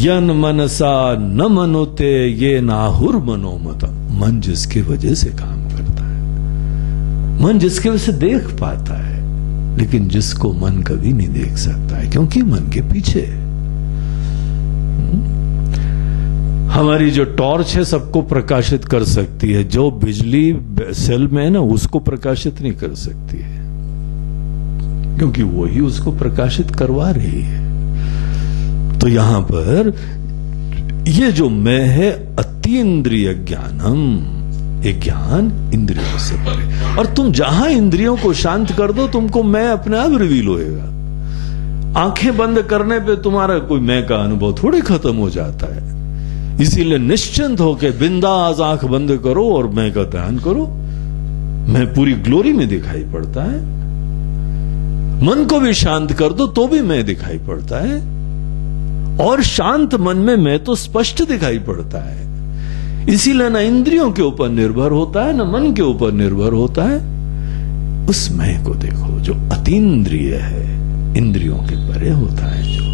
यन मनसा न मनुते ये नाहुर मनोमत, मन जिसके वजह से काम करता है, मन जिसके वजह से देख पाता है, लेकिन जिसको मन कभी नहीं देख सकता है, क्योंकि मन के पीछे। हमारी जो टॉर्च है सबको प्रकाशित कर सकती है, जो बिजली सेल में है ना, उसको प्रकाशित नहीं कर सकती है, क्योंकि वही उसको प्रकाशित करवा रही है। तो यहां पर ये जो मैं है, अतीन्द्रिय ज्ञानम, एक ज्ञान इंद्रियों से परे। और तुम जहां इंद्रियों को शांत कर दो, तुमको मैं अपने आप रिवील होएगा। आंखें बंद करने पे तुम्हारा कोई मैं का अनुभव थोड़ी खत्म हो जाता है। इसीलिए निश्चिंत होके बिंदास आंख बंद करो और मैं का ध्यान करो। मैं पूरी ग्लोरी में दिखाई पड़ता है। मन को भी शांत कर दो तो भी मैं दिखाई पड़ता है, और शांत मन में मैं तो स्पष्ट दिखाई पड़ता है। इसीलिए ना इंद्रियों के ऊपर निर्भर होता है, ना मन के ऊपर निर्भर होता है। उस मैं को देखो जो अतीन्द्रिय है, इंद्रियों के परे होता है। जो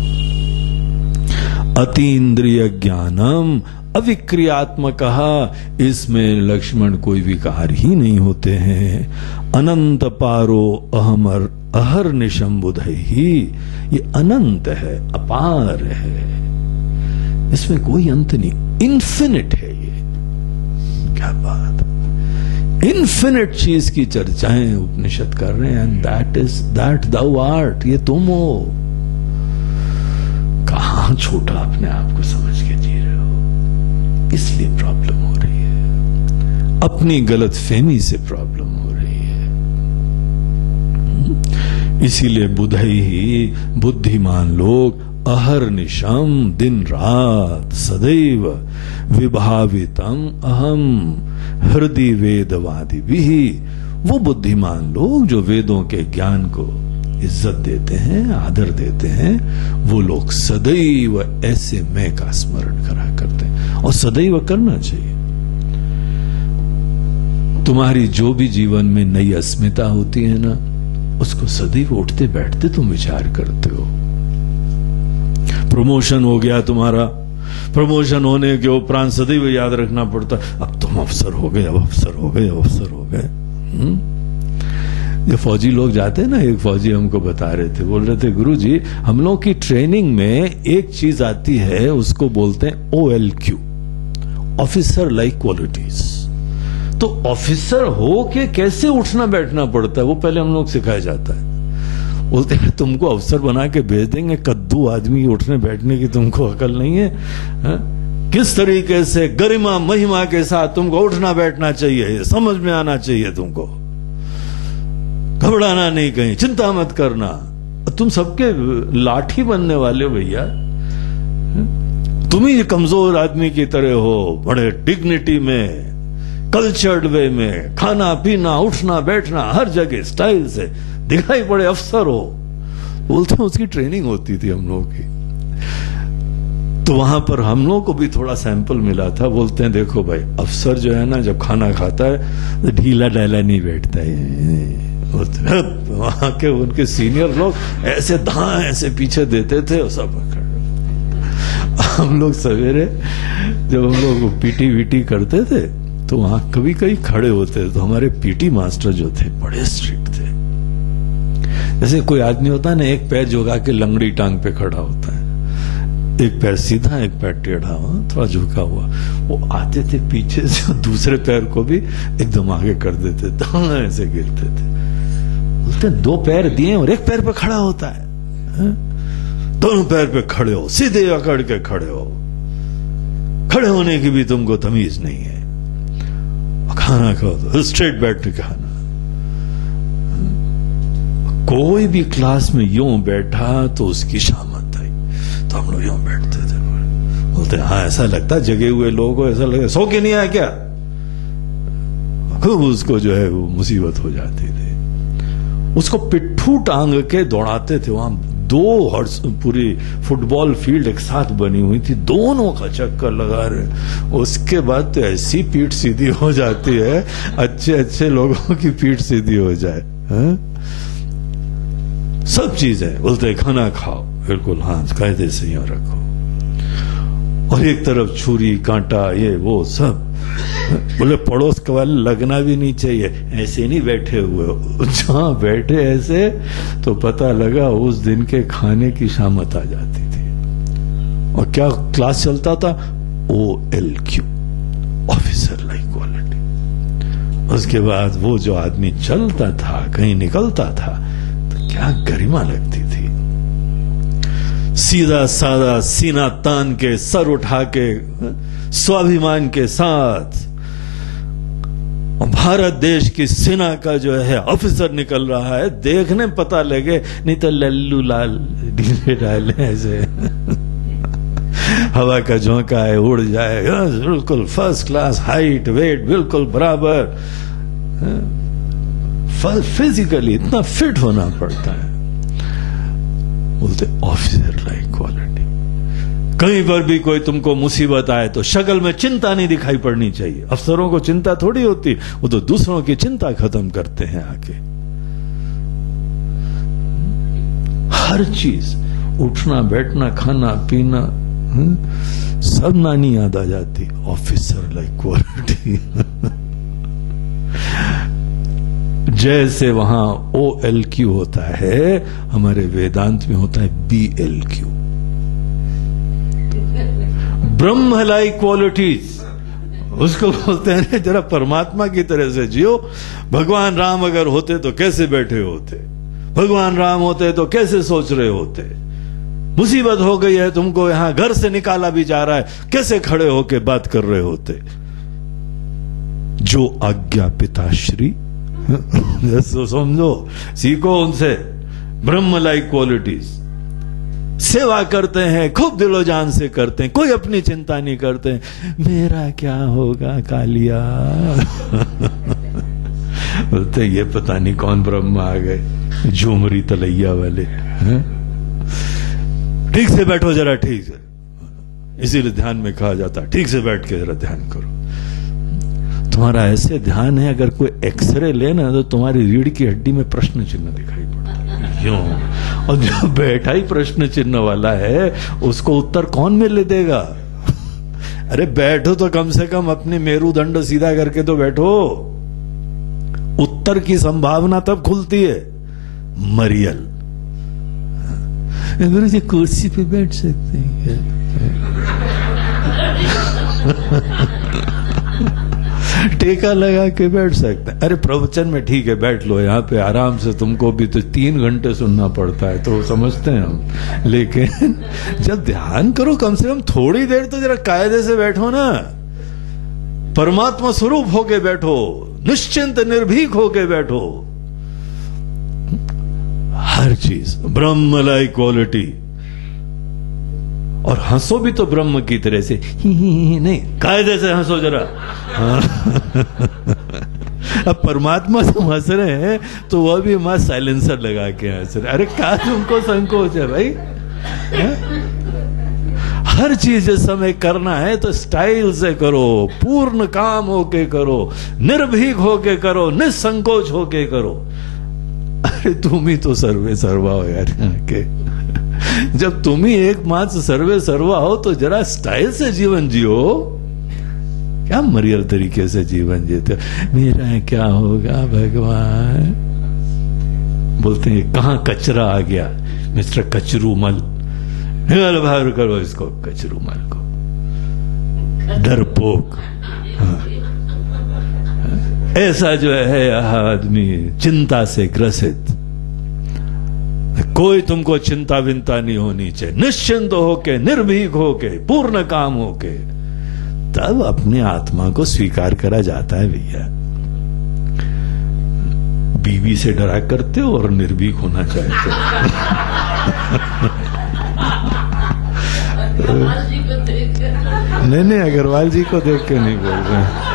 अतीन्द्रिय ज्ञानम अविक्रियात्मक, इसमें लक्ष्मण कोई विकार ही नहीं होते हैं। अनंत पारो अहमर अहर निशम बुधई ही, ये अनंत है, अपार है, इसमें कोई अंत नहीं, इन्फिनिट है। ये क्या बात, इन्फिनिट चीज की चर्चाएं उपनिषद कर रहे हैं। दैट दाउ आर्ट, ये तुम हो। कहां छोटा अपने आप को समझ के जी रहे हो, इसलिए प्रॉब्लम हो रही है। अपनी गलत फहमी से प्रॉब्लम हो रही है। इसीलिए बुधई ही, बुद्धिमान लोग अहर्निशम, दिन रात सदैव विभावितम अहम हृदय वेदवादि भी। वो बुद्धिमान लोग जो वेदों के ज्ञान को इज्जत देते हैं, आदर देते हैं, वो लोग सदैव ऐसे मैं का स्मरण करा करते हैं, और सदैव करना चाहिए। तुम्हारी जो भी जीवन में नई अस्मिता होती है ना, उसको सदैव उठते बैठते तुम विचार करते हो। प्रमोशन हो गया तुम्हारा, प्रमोशन होने के उपरांत सदैव याद रखना पड़ता, अब तुम अफसर हो गए, अब अफसर हो गए, अब अफसर हो गए। जो फौजी लोग जाते हैं ना, एक फौजी हमको बता रहे थे, बोल रहे थे गुरुजी हम लोग की ट्रेनिंग में एक चीज आती है, उसको बोलते हैं OLQ, ऑफिसर लाइक क्वालिटीज। तो ऑफिसर हो के कैसे उठना बैठना पड़ता है, वो पहले हम लोग सिखाया जाता है। बोलते हैं तुमको अफसर बना के भेज देंगे, कद्दू आदमी उठने बैठने की तुमको अकल नहीं है, हा? किस तरीके से गरिमा महिमा के साथ तुमको उठना बैठना चाहिए, ये समझ में आना चाहिए तुमको। घबराना नहीं, कहीं चिंता मत करना। तुम सबके लाठी बनने वाले हो भैया, तुम ही कमजोर आदमी की तरह हो, बड़े डिग्निटी में, कल्चर्ड वे में, खाना पीना उठना बैठना हर जगह स्टाइल से दिखाई पड़े अफसर हो। बोलते हैं उसकी ट्रेनिंग होती थी हम लोग की, तो वहां पर हम लोग को भी थोड़ा सैंपल मिला था। बोलते हैं देखो भाई, अफसर जो है ना जब खाना खाता है तो ढीला डाला नहीं बैठता है। वहां के उनके सीनियर लोग ऐसे धां ऐसे पीछे देते थे और सब। हम लोग सवेरे जब हम लोग पीटी वीटी करते थे तो वहां कभी कभी खड़े होते, तो हमारे पीटी मास्टर जो थे बड़े स्ट्रिक्ट थे। जैसे कोई आदमी होता है ना, एक पैर झुका के लंगड़ी टांग पे खड़ा होता है, एक पैर सीधा एक पैर टेढ़ा हुआ, थोड़ा झुका हुआ। वो आते थे पीछे से, दूसरे पैर को भी एकदम आगे कर देते, दोनों ऐसे गिरते थे। बोलते दो पैर दिए और एक पैर पे खड़ा होता है, दोनों पैर पे खड़े हो, सीधे अकड़ के खड़े हो, खड़े होने की भी तुमको तमीज नहीं है। खाना खाओ तो स्ट्रेट बैठ के खाना। कोई भी क्लास में यूं बैठा तो उसकी शामत आई, तो हम लोग यूं बैठते थे। बोलते हाँ ऐसा लगता जगे हुए लोगों को ऐसा लगता सो के नहीं आया क्या, खूब उसको जो है वो मुसीबत हो जाती थी। उसको पिट्ठू टांग के दौड़ाते थे। वहां पूरी फुटबॉल फील्ड एक साथ बनी हुई थी, दोनों का चक्कर लगा रहे। उसके बाद तो ऐसी पीठ सीधी हो जाती है, अच्छे अच्छे लोगों की पीठ सीधी हो जाए। सब चीजें बोलते खाना खाओ, बिल्कुल हाँ कायदे से यहाँ रखो, और एक तरफ छुरी कांटा ये वो सब। बोले पड़ोस के वाले लगना भी नहीं चाहिए, ऐसे नहीं बैठे हुए हो। जहां बैठे ऐसे तो पता लगा उस दिन के खाने की शामत आ जाती थी। और क्या क्लास चलता था, OLQ, ऑफिसर लाइक क्वालिटी। उसके बाद वो जो आदमी चलता था, कहीं निकलता था, तो क्या गरिमा लगती थी। सीधा साधा सीना तान के, सर उठा के, स्वाभिमान के साथ भारत देश की सेना का जो है ऑफिसर निकल रहा है, देखने पता लगे, नहीं तो लल्लू लाल ढीले डाले ऐसे हवा का झोंका है उड़ जाए, बिल्कुल फर्स्ट क्लास, हाइट वेट बिल्कुल बराबर। फिजिकली इतना फिट होना पड़ता है। बोलते ऑफिसर लाइक क्वालिटी। कहीं पर भी कोई तुमको मुसीबत आए तो शक्ल में चिंता नहीं दिखाई पड़नी चाहिए। अफसरों को चिंता थोड़ी होती, वो तो दूसरों की चिंता खत्म करते हैं आके। हर चीज, उठना बैठना खाना पीना, सब नानी याद आ जाती। Officer like quality. जैसे वहां OLQ होता है, हमारे वेदांत में होता है BLQ, ब्रह्म लाइक क्वालिटीज। उसको बोलते हैं जरा परमात्मा की तरह से जियो। भगवान राम अगर होते तो कैसे बैठे होते, भगवान राम होते तो कैसे सोच रहे होते। मुसीबत हो गई है तुमको, यहां घर से निकाला भी जा रहा है, कैसे खड़े होके बात कर रहे होते। जो आज्ञा पिताश्री समझो, सीखो उनसे ब्रह्म लाइक क्वालिटीज। सेवा करते हैं, खूब दिलो जान से करते हैं, कोई अपनी चिंता नहीं करते। मेरा क्या होगा कालिया। बोलते ये पता नहीं कौन ब्रह्मा आ गए, झूमरी तलैया वाले। ठीक से बैठो जरा, ठीक से, इसीलिए ध्यान में कहा जाता है ठीक से बैठ के जरा ध्यान करो। तुम्हारा ऐसे ध्यान है, अगर कोई एक्सरे लेना तो तुम्हारी रीढ़ की हड्डी में प्रश्न चिन्ह दिखाई पड़ता है, यूं। और जो बैठा ही प्रश्न चिन्ह वाला है उसको उत्तर कौन मिल देगा। अरे बैठो तो कम से कम अपने मेरुदंड सीधा करके तो बैठो, उत्तर की संभावना तब खुलती है। मरियल, गुरु जी कुर्सी पे बैठ सकते हैं टेका लगा के बैठ सकते हैं। अरे प्रवचन में ठीक है बैठ लो, यहाँ पे आराम से, तुमको भी तो 3 घंटे सुनना पड़ता है तो समझते हैं हम, लेकिन जब ध्यान करो कम से कम थोड़ी देर तो जरा कायदे से बैठो ना, परमात्मा स्वरूप होके बैठो, निश्चिंत निर्भीक होके बैठो। हर चीज ब्रह्म लाइक क्वालिटी। और हंसो भी तो ब्रह्म की तरह से, ही नहीं, कायदे से हंसो जरा। अब परमात्मा तुम हंस रहे हैं तो वह भी मां साइलेंसर लगा के हंस रहे। अरे क्या तुमको संकोच है भाई? हर चीज जिस समय करना है तो स्टाइल से करो, पूर्ण काम होके करो, निर्भीक होके करो, निसंकोच होके करो। अरे तुम ही तो सर्वे सर्वा हो यार के। जब तुम ही एकमात्र सर्वे सर्वा हो तो जरा स्टाइल से जीवन जियो। क्या मरियल तरीके से जीवन जीते हो? मेरा क्या होगा भगवान। बोलते हैं कहां कचरा आ गया, मिस्टर कचरूमल, बाहर करो इसको, कचरूमल को, डरपोक। ऐसा जो है आदमी चिंता से ग्रसित। कोई तुमको चिंता विंता नहीं होनी चाहिए, निश्चिंत होके, निर्भीक होके, पूर्ण काम होके, तब अपने आत्मा को स्वीकार करा जाता है भैया। बीवी से डरा करते हो और निर्भीक होना चाहते हो। नहीं, अग्रवाल जी को देख के नहीं बोल रहे।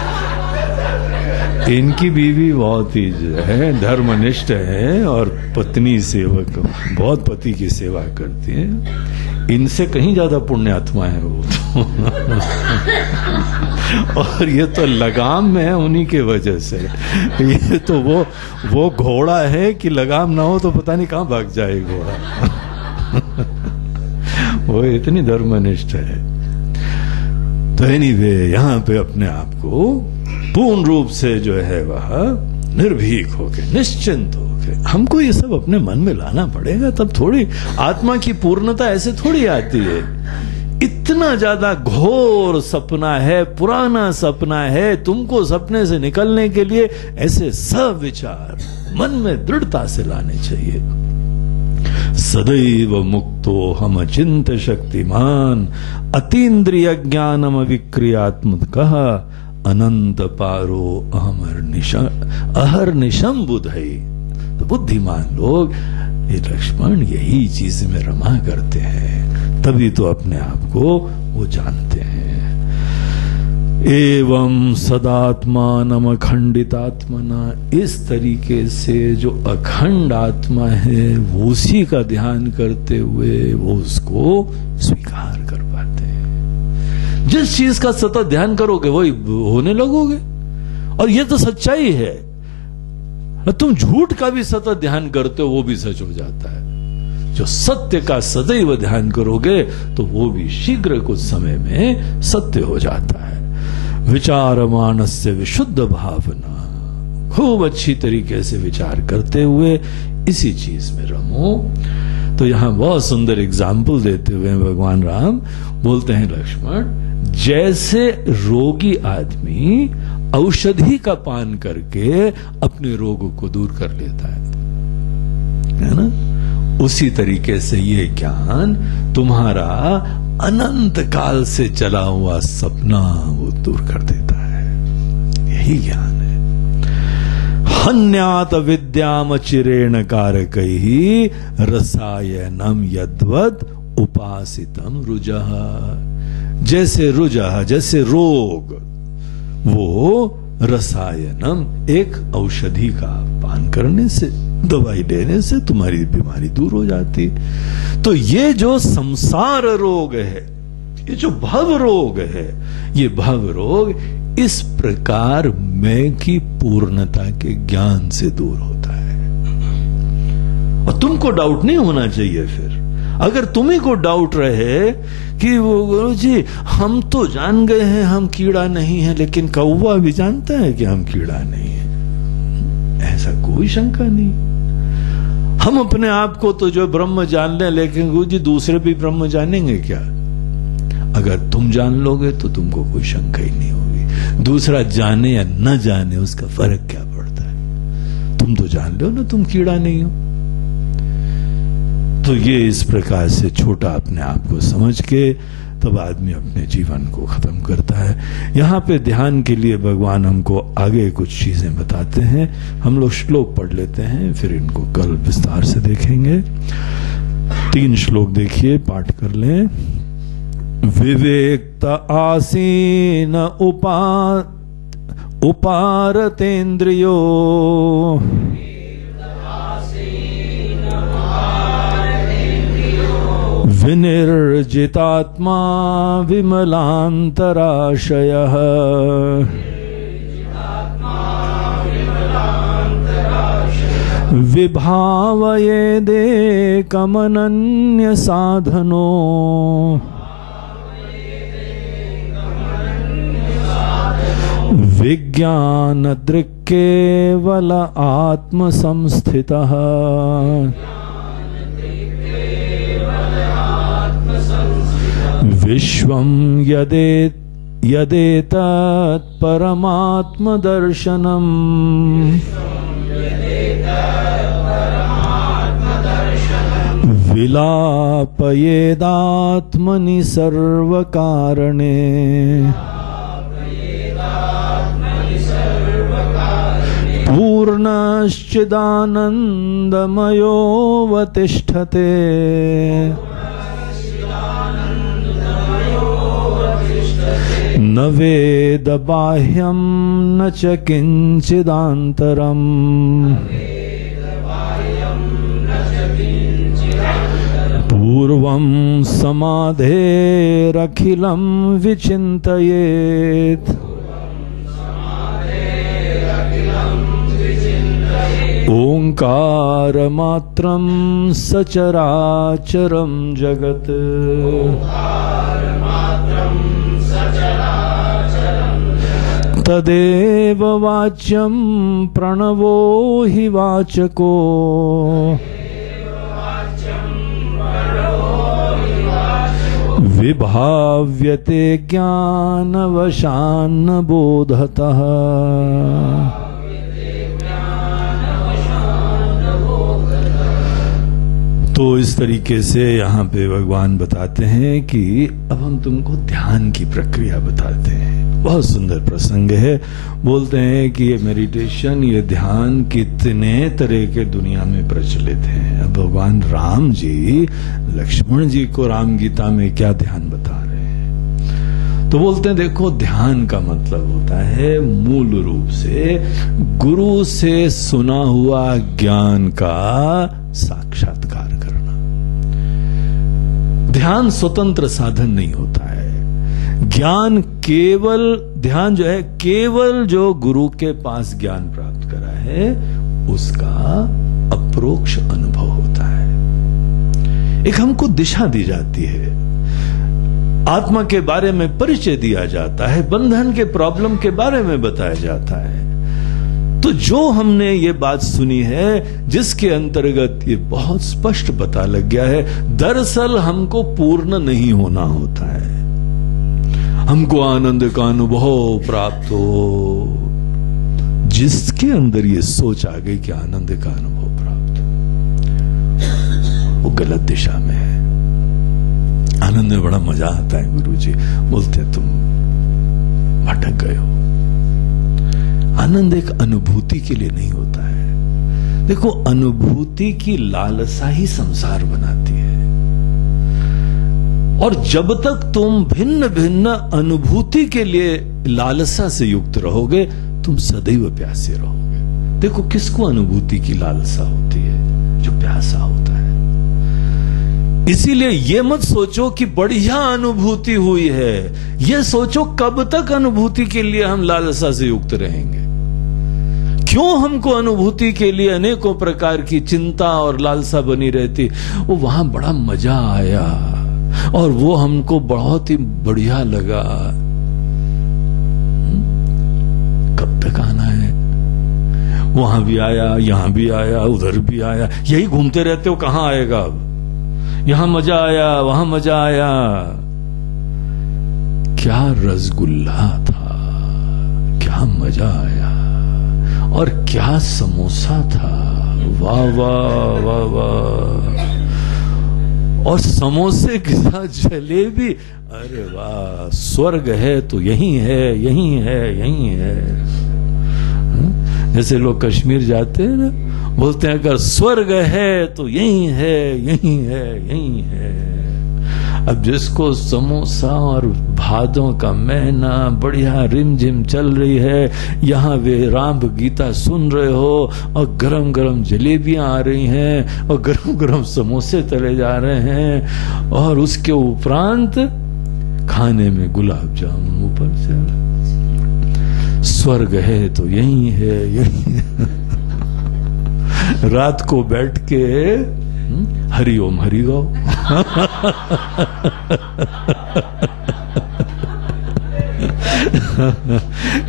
इनकी बीवी बहुत ही है धर्मनिष्ठ है और पत्नी सेवक, बहुत पति की सेवा करती है। इनसे कहीं ज्यादा पुण्य आत्मा है वो तो। और ये तो लगाम में है उन्हीं के वजह से। ये तो वो घोड़ा है कि लगाम ना हो तो पता नहीं कहां भाग जाए घोड़ा। वो इतनी धर्मनिष्ठ है। तो एनीवे यहां पे अपने आप को पूर्ण रूप से जो है वह निर्भीक होके, निश्चिंत होके, हमको ये सब अपने मन में लाना पड़ेगा, तब थोड़ी आत्मा की पूर्णता ऐसे थोड़ी आती है। इतना ज्यादा घोर सपना है, पुराना सपना है, तुमको सपने से निकलने के लिए ऐसे सब विचार मन में दृढ़ता से लाने चाहिए। सदैव मुक्तो हम अचिंत्य शक्तिमान, अतीन्द्रिय ज्ञानम विक्रियात्मकः, अनंत पारो अहर निशम बुधई। तो बुद्धिमान लोग ये लक्ष्मण यही चीज में रमा करते हैं, तभी तो अपने आप को वो जानते हैं। एवं सदात्मानम अखंडितात्मना, इस तरीके से जो अखंड आत्मा है वो उसी का ध्यान करते हुए वो उसको स्वीकार कर पाते हैं। जिस चीज का सतत ध्यान करोगे वही होने लगोगे, और ये तो सच्चाई है। तुम झूठ का भी सतत ध्यान करते हो वो भी सच हो जाता है। जो सत्य का सदैव ध्यान करोगे तो वो भी शीघ्र कुछ समय में सत्य हो जाता है। विचार मानस्य विशुद्ध भावना, खूब अच्छी तरीके से विचार करते हुए इसी चीज में रमो। तो यहां बहुत सुंदर एग्जाम्पल देते हुए भगवान राम बोलते हैं, लक्ष्मण जैसे रोगी आदमी औषधि का पान करके अपने रोगों को दूर कर लेता है ना, उसी तरीके से ये ज्ञान तुम्हारा अनंत काल से चला हुआ सपना वो दूर कर देता है। यही ज्ञान है। हन्यात विद्याम चिरेण कारकैहि रसायनम यद्वद उपासितम रुजः, जैसे रुजः जैसे रोग, वो रसायनम एक औषधि का पान करने से, दवाई लेने से तुम्हारी बीमारी दूर हो जाती। तो ये जो संसार रोग है, ये जो भव रोग है, ये भव रोग इस प्रकार मैं की पूर्णता के ज्ञान से दूर होता है। और तुमको डाउट नहीं होना चाहिए। फिर अगर तुम्ही को डाउट रहे कि वो गुरु जी हम तो जान गए हैं हम कीड़ा नहीं है, लेकिन कौवा भी जानता है कि हम कीड़ा नहीं है, ऐसा कोई शंका नहीं। हम अपने आप को तो जो ब्रह्म जान लें, लेकिन गुरु जी दूसरे भी ब्रह्म जानेंगे क्या? अगर तुम जान लोगे तो तुमको कोई शंका ही नहीं होगी। दूसरा जाने या न जाने उसका फर्क क्या पड़ता है? तुम तो जान लो ना तुम कीड़ा नहीं हो। तो ये इस प्रकार से छोटा अपने आप को समझ के तब आदमी अपने जीवन को खत्म करता है। यहाँ पे ध्यान के लिए भगवान हमको आगे कुछ चीजें बताते हैं। हम लोग श्लोक पढ़ लेते हैं, फिर इनको कल विस्तार से देखेंगे। 3 श्लोक देखिए, पाठ कर लें। विवेक्त आसीन उपारतेन्द्रियो विनिर्जितात्मा विमलांतराशयः विभावयेदेकमनन्य साधनो विज्ञान दृक्केवल आत्मसंस्थितः विश्वं यदेतत् परमात्मदर्शनम् विलापयेदात्मनि सर्वकारणे पूर्णश्चिदानन्दमयोऽवतिष्ठते न वेद बाह्यं न च किंचिदान्तरम् पूर्वं समाधेरखिलं विचिन्तयेत् ओंकारमात्रं सचराचरं जगत् तदेव वाच्यं प्रणवो हि वाचको विभाव्यते ज्ञानवशान्न बोधतः। तो इस तरीके से यहाँ पे भगवान बताते हैं कि अब हम तुमको ध्यान की प्रक्रिया बताते हैं। बहुत सुंदर प्रसंग है। बोलते हैं कि ये मेडिटेशन, ये ध्यान कितने तरह के दुनिया में प्रचलित हैं। अब भगवान राम जी लक्ष्मण जी को राम गीता में क्या ध्यान बता रहे हैं? तो बोलते हैं देखो, ध्यान का मतलब होता है मूल रूप से गुरु से सुना हुआ ज्ञान का साक्षात्कार करना। ध्यान स्वतंत्र साधन नहीं होता है। ज्ञान केवल, ध्यान जो है केवल जो गुरु के पास ज्ञान प्राप्त करा है उसका अप्रोक्ष अनुभव होता है। एक हमको दिशा दी जाती है, आत्मा के बारे में परिचय दिया जाता है, बंधन के प्रॉब्लम के बारे में बताया जाता है। तो जो हमने ये बात सुनी है, जिसके अंतर्गत ये बहुत स्पष्ट पता लग गया है, दरअसल हमको पूर्ण नहीं होना होता है। हमको आनंद का अनुभव प्राप्त हो, जिसके अंदर ये सोच आ गई कि आनंद का अनुभव प्राप्त हो, वो गलत दिशा में है। आनंद में बड़ा मजा आता है। गुरुजी बोलते तुम भटक गए हो। आनंद एक अनुभूति के लिए नहीं होता है। देखो, अनुभूति की लालसा ही संसार बनाती है। और जब तक तुम भिन्न भिन्न अनुभूति के लिए लालसा से युक्त रहोगे, तुम सदैव प्यासे रहोगे। देखो, किसको अनुभूति की लालसा होती है? जो प्यासा होता है। इसीलिए ये मत सोचो कि बढ़िया अनुभूति हुई है, ये सोचो कब तक अनुभूति के लिए हम लालसा से युक्त रहेंगे। क्यों हमको अनुभूति के लिए अनेकों प्रकार की चिंता और लालसा बनी रहती? वो वहां बड़ा मजा आया और वो हमको बहुत ही बढ़िया लगा। कब तक आना है? वहां भी आया, यहां भी आया, उधर भी आया, यही घूमते रहते हो, कहां आएगा अब? यहां मजा आया, वहां मजा आया। क्या रसगुल्ला था, क्या मजा आया, और क्या समोसा था, वाह वाह वाह वाह। और समोसे के साथ जलेबी, अरे वाह, स्वर्ग है तो यही है, यही है, यही है। जैसे लोग कश्मीर जाते हैं ना, बोलते हैं अगर स्वर्ग है तो यही है, यही है, यही है। अब जिसको समोसा और भादों का महीना बढ़िया रिमझिम चल रही है, यहाँ वे राम गीता सुन रहे हो और गरम गरम जलेबियां आ रही हैं और गरम गरम समोसे तले जा रहे हैं, और उसके उपरांत खाने में गुलाब जामुन ऊपर से। स्वर्ग है तो यही है, यही है। रात को बैठ के हरि ओम हरि गाओ।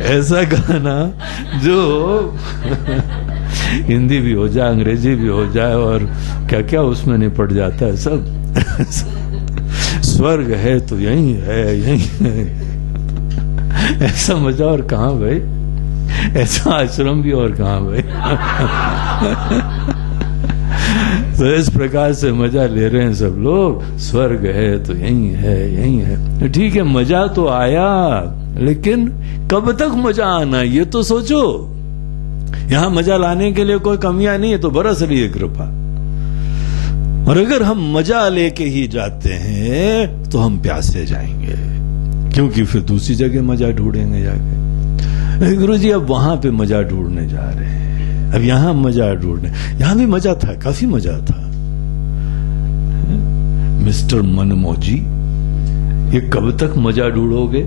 ऐसा गाना जो हिंदी भी हो जाए, अंग्रेजी भी हो जाए, और क्या क्या उसमें निपट जाता है सब। स्वर्ग है तो यही है, यही है। ऐसा मजा और कहां भाई? ऐसा आश्रम भी और कहां भाई? तो इस प्रकार से मजा ले रहे हैं सब लोग। स्वर्ग है तो यही है, यही है। ठीक है, मजा तो आया, लेकिन कब तक मजा आना ये तो सोचो। यहां मजा लाने के लिए कोई कमियां नहीं है, तो बरस रही है कृपा। और अगर हम मजा लेके ही जाते हैं तो हम प्यासे जाएंगे, क्योंकि फिर दूसरी जगह मजा ढूंढेंगे जाके। गुरु जी अब वहां पे मजा ढूंढने जा रहे हैं, अब यहां मजा ढूंढने। यहां भी मजा था, काफी मजा था। मिस्टर मनमोजी, ये कब तक मजा ढूंढोगे?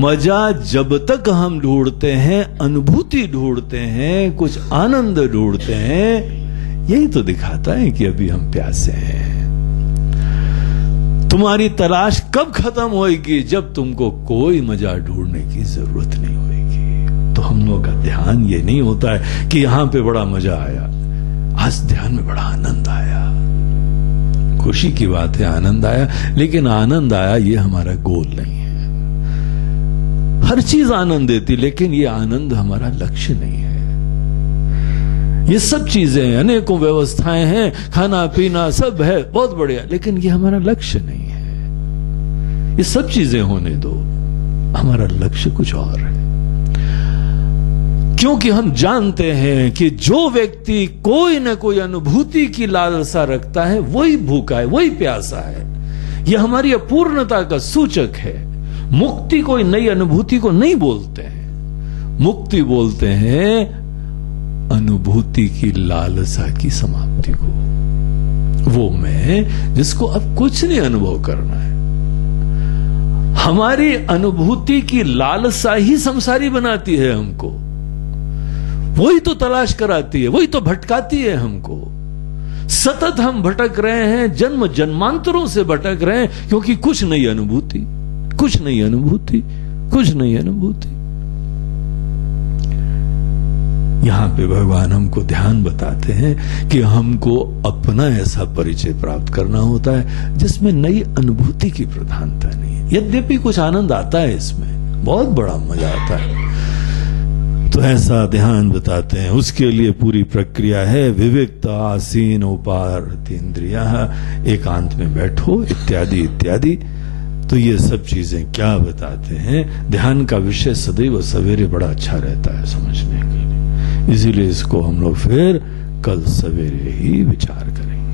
मजा जब तक हम ढूंढते हैं, अनुभूति ढूंढते हैं, कुछ आनंद ढूंढते हैं, यही तो दिखाता है कि अभी हम प्यासे हैं। तुम्हारी तलाश कब खत्म होगी? जब तुमको कोई मजा ढूंढने की जरूरत नहीं होगी। तो हम लोगों का ध्यान ये नहीं होता है कि यहां पे बड़ा मजा आया, आज ध्यान में बड़ा आनंद आया। खुशी की बात है, आनंद आया, लेकिन आनंद आया ये हमारा गोल नहीं है। हर चीज आनंद देती, लेकिन ये आनंद हमारा लक्ष्य नहीं है। ये सब चीजें, अनेकों व्यवस्थाएं हैं, खाना पीना सब है, बहुत बढ़िया, लेकिन ये हमारा लक्ष्य नहीं है। ये सब चीजें होने दो, हमारा लक्ष्य कुछ और है। क्योंकि हम जानते हैं कि जो व्यक्ति कोई न कोई अनुभूति की लालसा रखता है, वही भूखा है, वही प्यासा है। यह हमारी अपूर्णता का सूचक है। मुक्ति कोई नई अनुभूति को नहीं बोलते हैं, मुक्ति बोलते हैं अनुभूति की लालसा की समाप्ति को। वो मैं जिसको अब कुछ नहीं अनुभव करना है। हमारी अनुभूति की लालसा ही संसारी बनाती है हमको, वही तो तलाश कराती है, वही तो भटकाती है हमको। सतत हम भटक रहे हैं, जन्म जन्मांतरों से भटक रहे हैं, क्योंकि कुछ नई अनुभूति, कुछ नई अनुभूति, कुछ नई अनुभूति। यहां पे भगवान हमको ध्यान बताते हैं कि हमको अपना ऐसा परिचय प्राप्त करना होता है जिसमें नई अनुभूति की प्रधानता नहीं है। यद्यपि कुछ आनंद आता है इसमें, बहुत बड़ा मजा आता है, तो ऐसा ध्यान बताते हैं। उसके लिए पूरी प्रक्रिया है, विविक्त आसीन उपारत इंद्रिया, एकांत में बैठो, इत्यादि इत्यादि। तो ये सब चीजें क्या बताते हैं? ध्यान का विषय सदैव सवेरे बड़ा अच्छा रहता है समझने के लिए, इसीलिए इसको हम लोग फिर कल सवेरे ही विचार करेंगे।